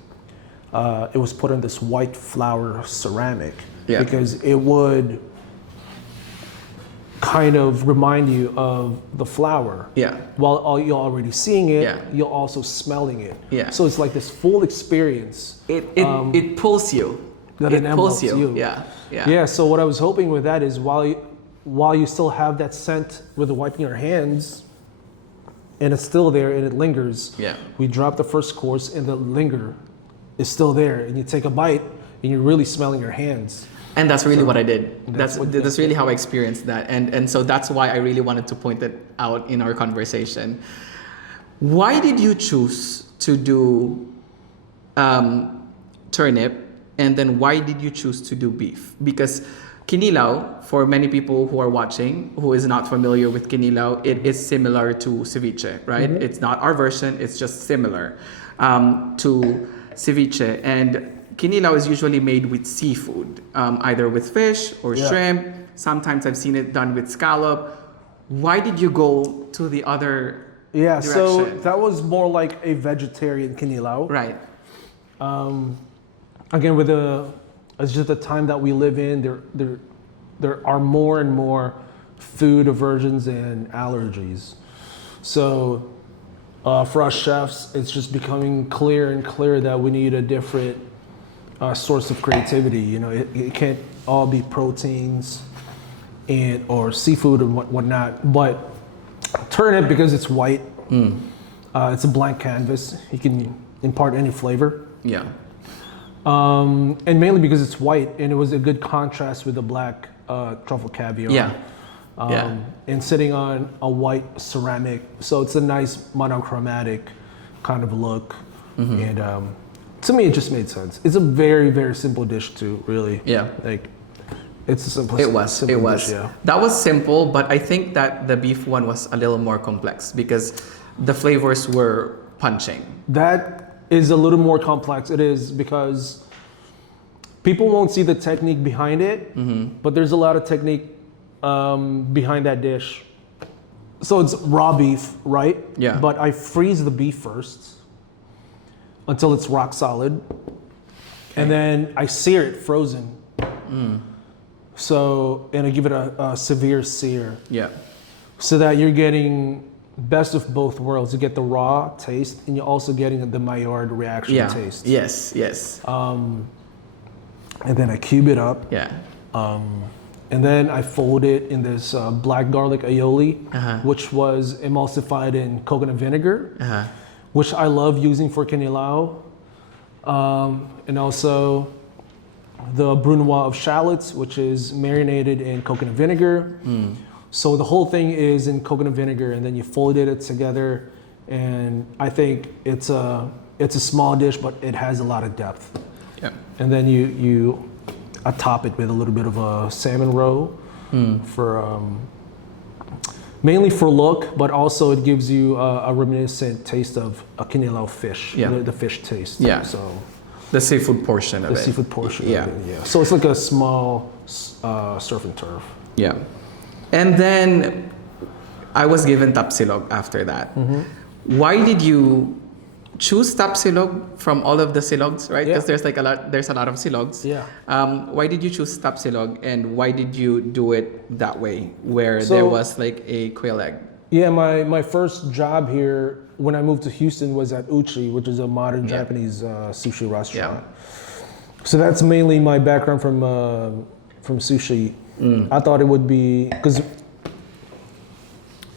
it was put on this white flour ceramic because it would kind of remind you of the flour. While you're already seeing it, you're also smelling it. So it's like this full experience. It pulls you. It pulls you. Yeah. So what I was hoping with that is while you still have that scent with wiping your hands, and it's still there and it lingers. We drop the first course and the linger is still there, and you take a bite and you're really smelling your hands. And that's really what I did. That's really how I experienced that. And so that's why I really wanted to point it out in our conversation. Why did you choose to do turnip, and then why did you choose to do beef? Because kinilaw, for many people who are watching, who is not familiar with kinilaw, it is similar to ceviche, right? It's not our version, it's just similar to ceviche, and kinilaw is usually made with seafood, either with fish or shrimp. Sometimes I've seen it done with scallop. Why did you go to the other direction? So that was more like a vegetarian kinilaw. Right. Again, it's just the time that we live in. There are more and more food aversions and allergies. So for us chefs, it's just becoming clear and clear that we need a different source of creativity. You know, it can't all be proteins or seafood and whatnot. But turnip, because it's white, it's a blank canvas. You can impart any flavor. Yeah. And mainly because it's white, and it was a good contrast with the black truffle caviar. Yeah. And sitting on a white ceramic, so it's a nice monochromatic kind of look. And to me, it just made sense. It's a very, very simple dish too, really. Yeah. Like, it's a simple. It was. Dish, yeah. That was simple, but I think that the beef one was a little more complex because the flavors were punching. That is a little more complex. It is because people won't see the technique behind it, but there's a lot of technique behind that dish. So it's raw beef, right? Yeah. But I freeze the beef first until it's rock solid, and then I sear it frozen. So, and I give it a severe sear. Yeah. So that you're getting best of both worlds. You get the raw taste, and you're also getting the Maillard reaction taste. Yes. And then I cube it up. Yeah. And then I fold it in this black garlic aioli, which was emulsified in coconut vinegar, which I love using for kinilaw. And also the brunoise of shallots, which is marinated in coconut vinegar. So the whole thing is in coconut vinegar, and then you folded it together. And I think it's a small dish, but it has a lot of depth. Yeah. And then you top it with a little bit of a salmon roe for mainly for look, but also it gives you a reminiscent taste of a kinilaw fish, the fish taste. Yeah. So the seafood portion of it. the seafood portion. Yeah. Of it, yeah. So it's like a small surf and turf. Yeah. And then I was given tapsilog after that. Why did you choose tapsilog from all of the silogs, right? Because there's a lot of silogs. Yeah. Why did you choose tapsilog, and why did you do it that way, where there was like a quail egg? Yeah, my first job here when I moved to Houston was at Uchi, which is a modern Japanese sushi restaurant. So that's mainly my background from sushi. I thought it would be, because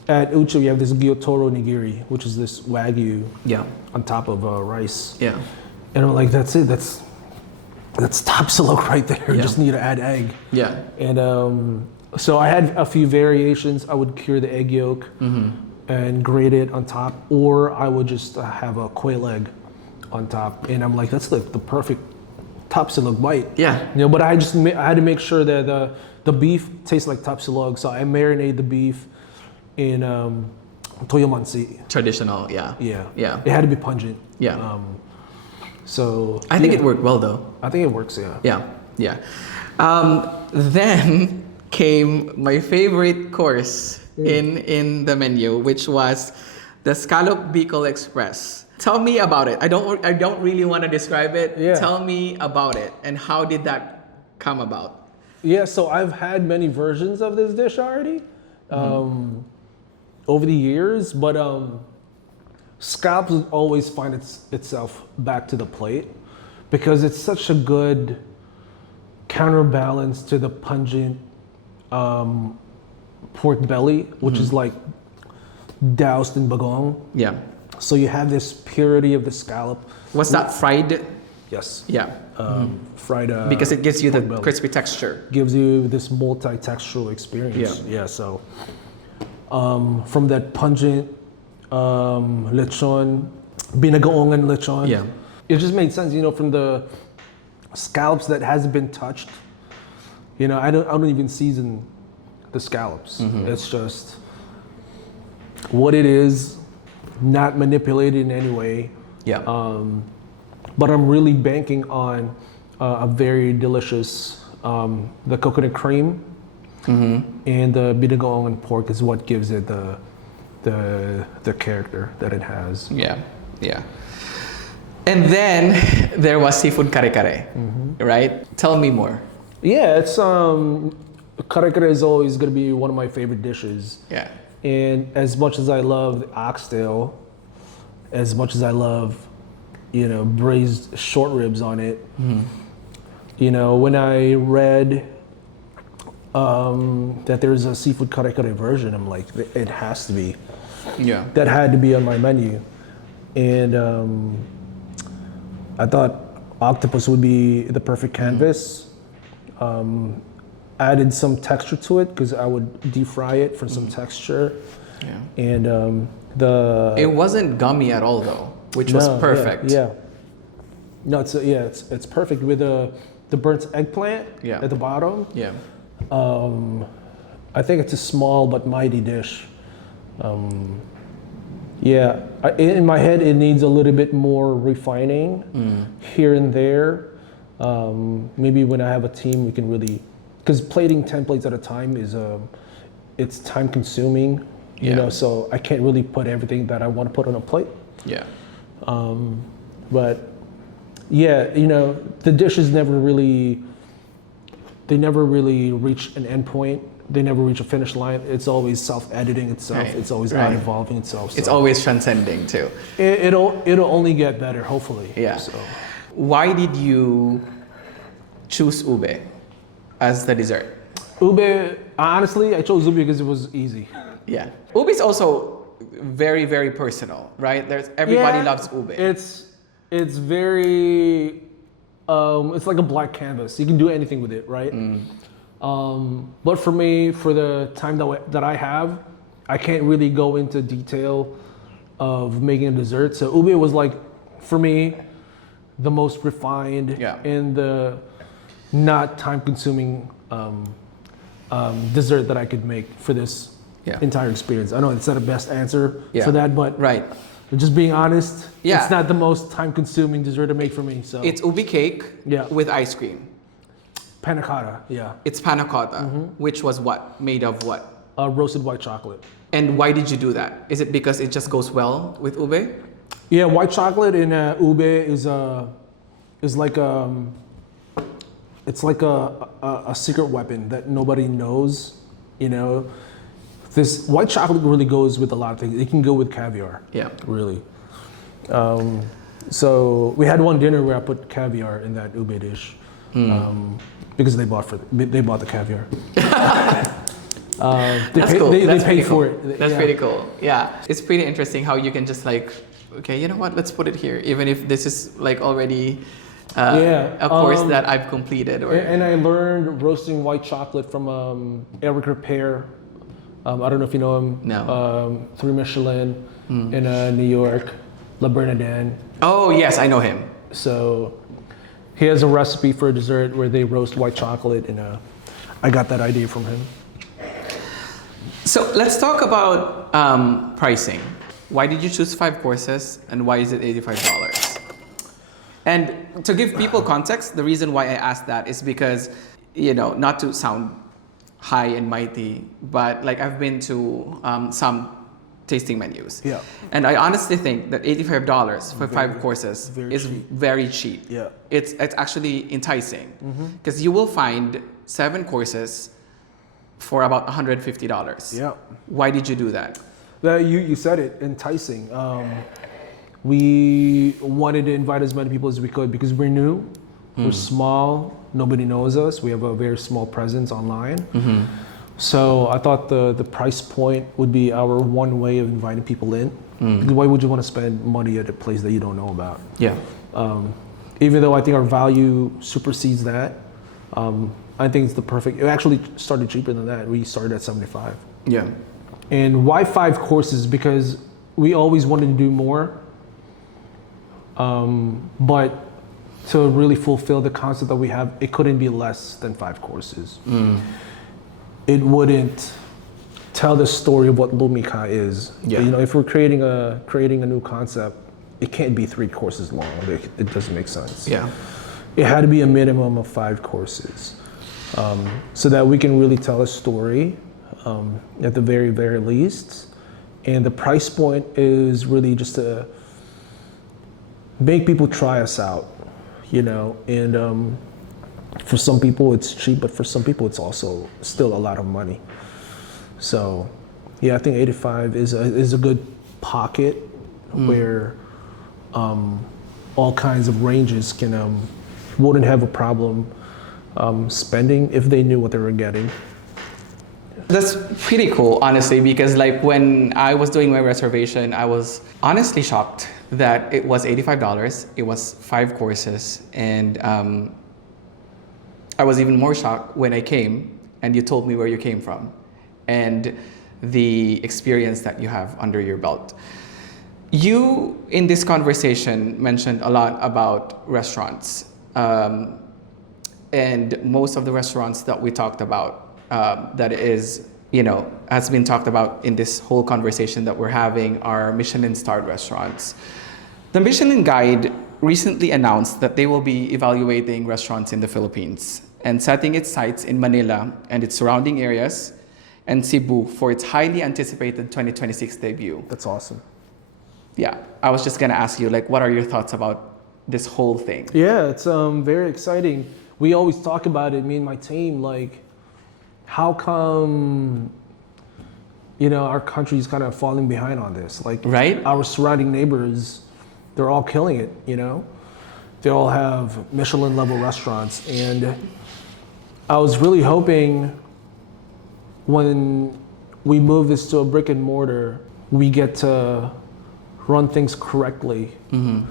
at Uchi we have this gyotoro nigiri, which is this wagyu on top of rice. Yeah. And I'm like, that's it. That's tapsilog right there. You just need to add egg. Yeah. And so I had a few variations. I would cure the egg yolk and grate it on top, or I would just have a quail egg on top. And I'm like, that's the perfect tapsilog bite. Yeah. You know, but I had to make sure that the beef tastes like tapsilog, so I marinate the beef in toyomansi. Traditional, yeah. It had to be pungent. Yeah. So I think it worked well though. I think it works, Yeah. Then came my favorite course in the menu, which was the Scallop Bicol Express. Tell me about it. I don't really want to describe it. Yeah. Tell me about it, and how did that come about? Yeah, so I've had many versions of this dish already over the years, but scallops will always find itself back to the plate because it's such a good counterbalance to the pungent pork belly, which is like doused in bagong. Yeah. So you have this purity of the scallop. Was that fried? Yes. Yeah. Fried. Because it gives you the belly. crispy texture. Gives you this multi-textural experience. Yeah. So from that pungent lechon, binagoongan lechon. Yeah. It just made sense, from the scallops that hasn't been touched. I don't even season the scallops. It's just what it is, not manipulated in any way. Yeah. but I'm really banking on a very delicious, the coconut cream and the binagoong and pork is what gives it the character that it has. Yeah, yeah. And then there was seafood kare-kare, right? Tell me more. Yeah, it's kare-kare is always gonna be one of my favorite dishes. Yeah. And as much as I love the oxtail, as much as I love, braised short ribs on it, when I read that there's a seafood kare-kare version, I'm like, it has to be. Yeah. That had to be on my menu. And I thought octopus would be the perfect canvas. Added some texture to it because I would deep fry it for some texture. Yeah. And it wasn't gummy at all though, which was perfect. Yeah. No, it's perfect with the burnt eggplant at the bottom. Yeah. I think it's a small but mighty dish. In my head, it needs a little bit more refining here and there. Maybe when I have a team, we can really, because plating 10 plates at a time is it's time consuming, so I can't really put everything that I want to put on a plate. Yeah. But the dishes never really reach an end point. They never reach a finish line. It's always self-editing itself. Right. It's always out-evolving itself. So It's always transcending too. It'll only get better, hopefully. Yeah. So. Why did you choose ube as the dessert? Ube, honestly, I chose ube because it was easy. Yeah. Ube is also very, very personal, right? Everybody loves ube. It's very, it's like a blank canvas. You can do anything with it, right? But for me, for the time that I have, I can't really go into detail of making a dessert. So ube was like, for me, the most refined and the not time-consuming dessert that I could make for this entire experience. I know it's not the best answer for that, but just being honest, it's not the most time-consuming dessert to make for me. So it's ube cake with ice cream. Panna cotta, It's panna cotta, which was what? Made of what? Roasted white chocolate. And why did you do that? Is it because it just goes well with ube? Yeah, white chocolate in ube is like it's like a secret weapon that nobody knows. This white chocolate really goes with a lot of things. It can go with caviar. Yeah, really. So we had one dinner where I put caviar in that ube dish. Because they bought the caviar. They paid for it. That's pretty cool. Yeah, it's pretty interesting how you can just like, okay, you know what? Let's put it here, even if this is like already a course that I've completed. And I learned roasting white chocolate from Eric Repair. I don't know if you know him. No. 3 Michelin in New York, La Bernardin. Oh yes, I know him. So. He has a recipe for a dessert where they roast white chocolate, and I got that idea from him. So let's talk about pricing. Why did you choose 5 courses, and why is it $85? And to give people context, the reason why I asked that is because, not to sound high and mighty, but like I've been to some tasting menus. Yeah. And I honestly think that $85 for 5 courses is very cheap. Yeah. It's actually enticing because you will find 7 courses for about $150. Yeah. Why did you do that? You said it, enticing. We wanted to invite as many people as we could because we're new, we're small, nobody knows us, we have a very small presence online. So I thought the price point would be our one way of inviting people in. Because why would you want to spend money at a place that you don't know about? Yeah. Even though I think our value supersedes that, I think it's the perfect. It actually started cheaper than that. We started at $75. Yeah. And why 5 courses? Because we always wanted to do more, but to really fulfill the concept that we have, it couldn't be less than 5 courses. It wouldn't tell the story of what Lumikha is. Yeah. If we're creating a new concept, it can't be 3 courses long. It doesn't make sense. Yeah. It had to be a minimum of 5 courses, so that we can really tell a story at the very, very least. And the price point is really just to make people try us out, you know. And for some people it's cheap, but for some people it's also still a lot of money. So yeah, I think 85 is a good pocket where all kinds of ranges wouldn't have a problem spending if they knew what they were getting. That's pretty cool, honestly, because like when I was doing my reservation, I was honestly shocked that it was $85. It was 5 courses, and I was even more shocked when I came and you told me where you came from and the experience that you have under your belt. You, in this conversation, mentioned a lot about restaurants, and most of the restaurants that we talked about that is, you know, has been talked about in this whole conversation that we're having are Michelin-starred restaurants. The Michelin Guide recently announced that they will be evaluating restaurants in the Philippines and setting its sights in Manila and its surrounding areas and Cebu for its highly anticipated 2026 debut. That's awesome. Yeah, I was just gonna ask you, like, what are your thoughts about this whole thing? Yeah, it's very exciting. We always talk about it, me and my team, like, how come, you know, our country's kind of falling behind on this? Like, right? Our surrounding neighbors, they're all killing it, you know? They all have Michelin level restaurants. And I was really hoping when we move this to a brick and mortar, we get to run things correctly. Mm-hmm.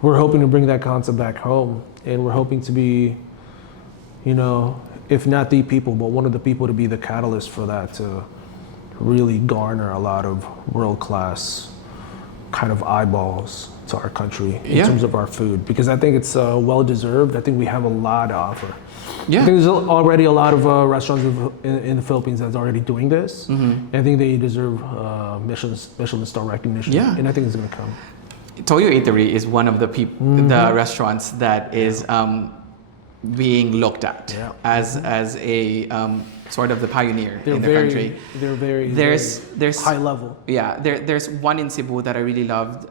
We're hoping to bring that concept back home. And we're hoping to be, you know, if not the people, but one of the people to be the catalyst for that, to really garner a lot of world-class kind of eyeballs to our country in terms of our food, because I think it's well-deserved. I think we have a lot to offer. Yeah. I think there's already a lot of restaurants in the Philippines that's already doing this. Mm-hmm. I think they deserve Michelin star recognition. Yeah. And I think it's going to come. Toyo Eatery is one of the the restaurants that is being looked at as a sort of the pioneer in the country. They're very high level. Yeah, there's one in Cebu that I really loved.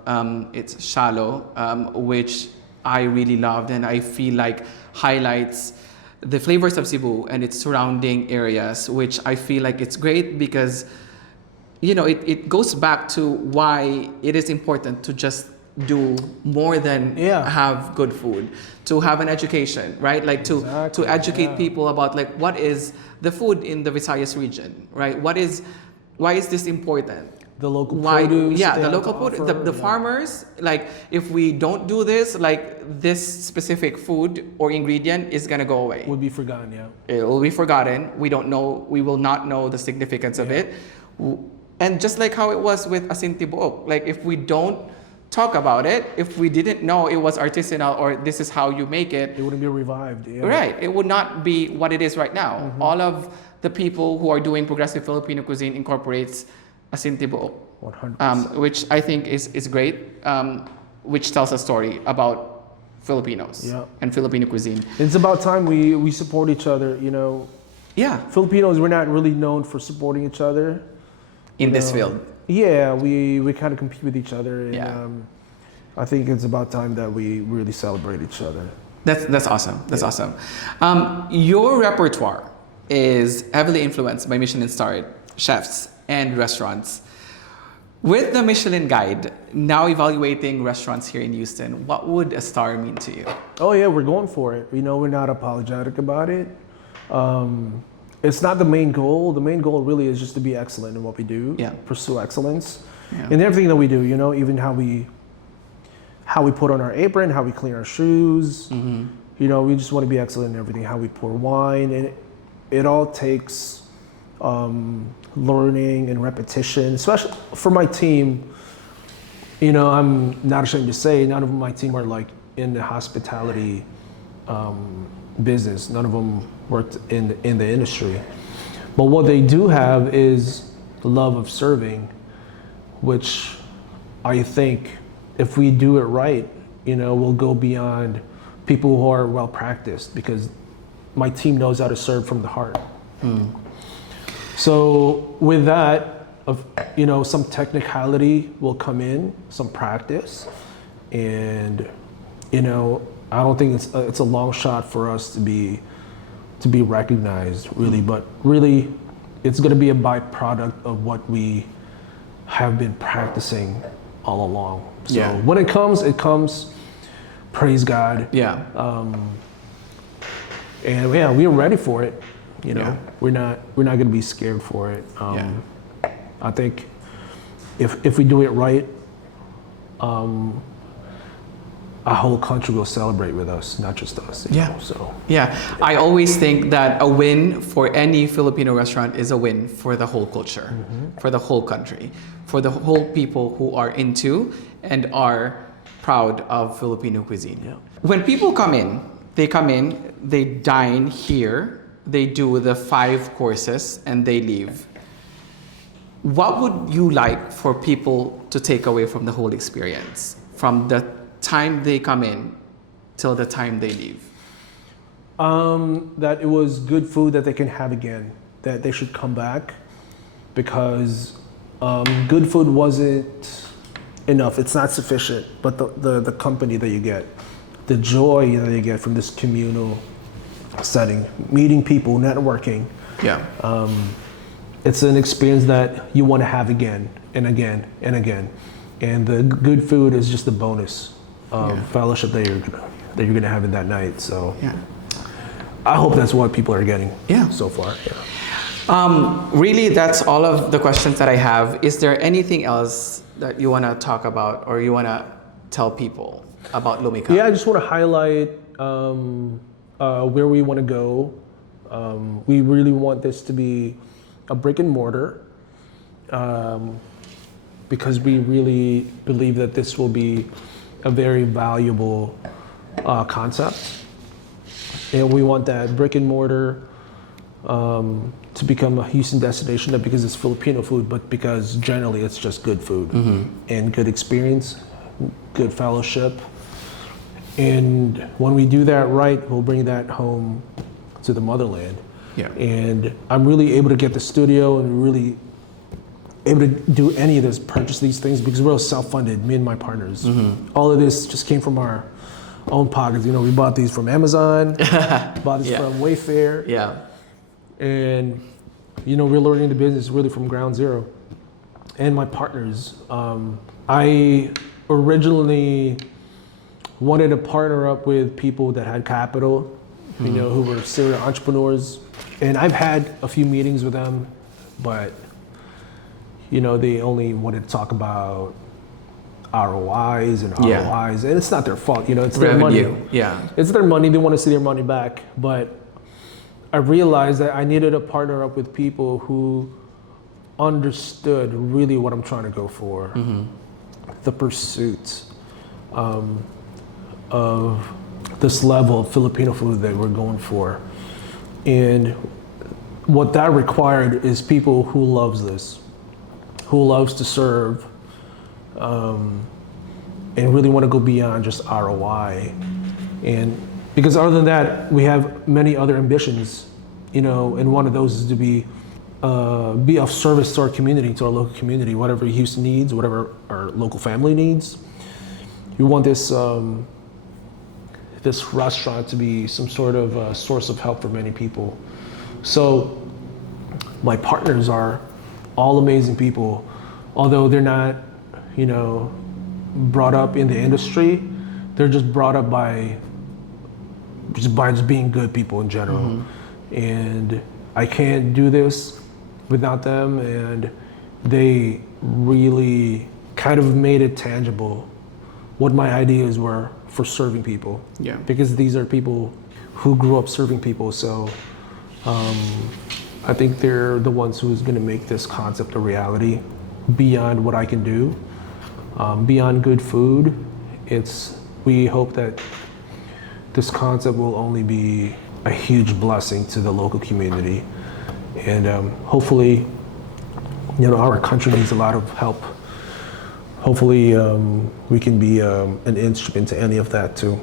It's Shalo, which I really loved, and I feel like highlights the flavors of Cebu and its surrounding areas, which I feel like it's great because, you know, it goes back to why it is important to just do more than have good food, to have an education, right? Like to educate people about like what is the food in the Visayas region, right? Why is this important? The local produce. Yeah, the local produce, the farmers. Like if we don't do this, like this specific food or ingredient is gonna go away. Will be forgotten. Yeah. It will be forgotten. We don't know. We will not know the significance of it. And just like how it was with asin tibuok, like if we don't talk about it, if we didn't know it was artisanal or this is how you make it, it wouldn't be revived. Yeah. Right. It would not be what it is right now. Mm-hmm. All of the people who are doing progressive Filipino cuisine incorporates asin tibuok, 100%. Which I think is great, which tells a story about Filipinos and Filipino cuisine. It's about time we support each other, you know. Yeah. Filipinos, we're not really known for supporting each other. In this field. Yeah, we kind of compete with each other. And, I think it's about time that we really celebrate each other. That's awesome. That's awesome. Your repertoire is heavily influenced by Michelin-starred chefs and restaurants. With the Michelin Guide now evaluating restaurants here in Houston, what would a star mean to you? Oh yeah, we're going for it. You know, we're not apologetic about it. It's not the main goal. The main goal really is just to be excellent in what we do. Yeah. Pursue excellence in everything that we do. You know, even how we put on our apron, how we clean our shoes. Mm-hmm. You know, we just want to be excellent in everything. How we pour wine, and it all takes learning and repetition. Especially for my team. You know, I'm not ashamed to say none of my team are like in the hospitality business. None of them worked in the industry, but what they do have is the love of serving, which I think if we do it right, we'll go beyond people who are well practiced, because my team knows how to serve from the heart. So with that, some technicality will come in, some practice, and I don't think it's a long shot for us to be recognized, really, but really it's going to be a byproduct of what we have been practicing all along. So when it comes, praise God. Yeah. And yeah, we're ready for it. We're not going to be scared for it. I think if we do it right, a whole country will celebrate with us, not just us. So I always think that a win for any Filipino restaurant is a win for the whole culture, for the whole country, for the whole people who are into and are proud of Filipino cuisine. When people come in, they dine here, they do the 5 courses, and they leave. What would you like for people to take away from the whole experience, from the time they come in till the time they leave? That it was good food that they can have again, that they should come back, because good food wasn't enough. It's not sufficient, but the company that you get, the joy that you get from this communal setting, meeting people, networking. It's an experience that you want to have again and again and again. And the good food is just a bonus fellowship that you're gonna have in that night. So I hope that's what people are getting so far. Really, that's all of the questions that I have. Is there anything else that you want to talk about, or you want to tell people about Lumikha? I just want to highlight where we want to go. We really want this to be a brick and mortar, because we really believe that this will be a very valuable concept. And we want that brick and mortar to become a Houston destination, not because it's Filipino food, but because generally it's just good food and good experience, good fellowship. And when we do that right, we'll bring that home to the motherland. And I'm really able to get the studio and really able to do any of this, purchase these things, because we're all self-funded, me and my partners. All of this just came from our own pockets. We bought these from Amazon, bought this from Wayfair. And, we're learning the business really from ground zero. And my partners, I originally wanted to partner up with people that had capital, who were serial entrepreneurs. And I've had a few meetings with them, but, they only wanted to talk about ROIs and ROIs, and it's not their fault, it's their money. It's their money, they want to see their money back. But I realized that I needed to partner up with people who understood really what I'm trying to go for, the pursuit of this level of Filipino food that we're going for. And what that required is people who loves this, who loves to serve, and really want to go beyond just ROI. And because other than that, we have many other ambitions, and one of those is to be of service to our community, to our local community, whatever Houston needs, whatever our local family needs. We want this this restaurant to be some sort of source of help for many people. So my partners are all amazing people, although they're not, brought up in the industry. They're just brought up by just being good people in general. And I can't do this without them, and they really kind of made it tangible what my ideas were for serving people. Because these are people who grew up serving people. So I think they're the ones who's going to make this concept a reality beyond what I can do, beyond good food. We hope that this concept will only be a huge blessing to the local community. And hopefully, our country needs a lot of help hopefully we can be an instrument to any of that too.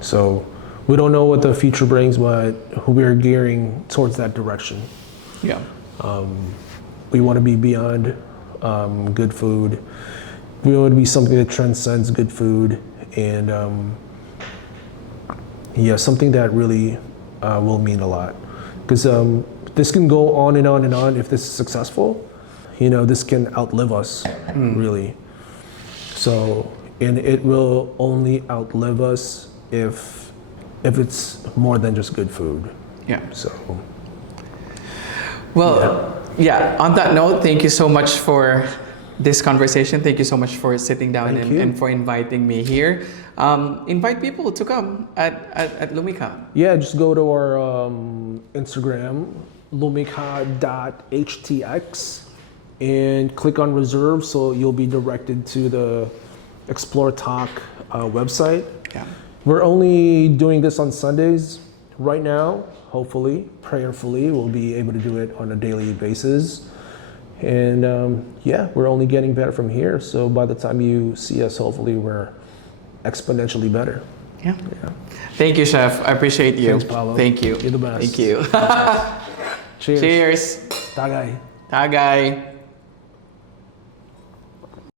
So we don't know what the future brings, but we're gearing towards that direction. Yeah. We want to be beyond good food. We want to be something that transcends good food, and yeah, something that really will mean a lot. Because this can go on and on and on if this is successful. You know, this can outlive us, really. So, and it will only outlive us if it's more than just good food. Yeah. So. Well, yeah. On that note, thank you so much for this conversation. Thank you so much for sitting down and for inviting me here. Invite people to come at Lumikha. Yeah, just go to our Instagram, Lumikha.htx, and click on reserve, so you'll be directed to the Explore Talk website. Yeah. We're only doing this on Sundays right now. Hopefully, prayerfully, we'll be able to do it on a daily basis. And yeah, we're only getting better from here. So by the time you see us, hopefully we're exponentially better. Yeah. Thank you, Chef. I appreciate you. Thanks, Paulo. Thank you. You're the best. Thank you. Cheers. Cheers. Tagay. Tagay.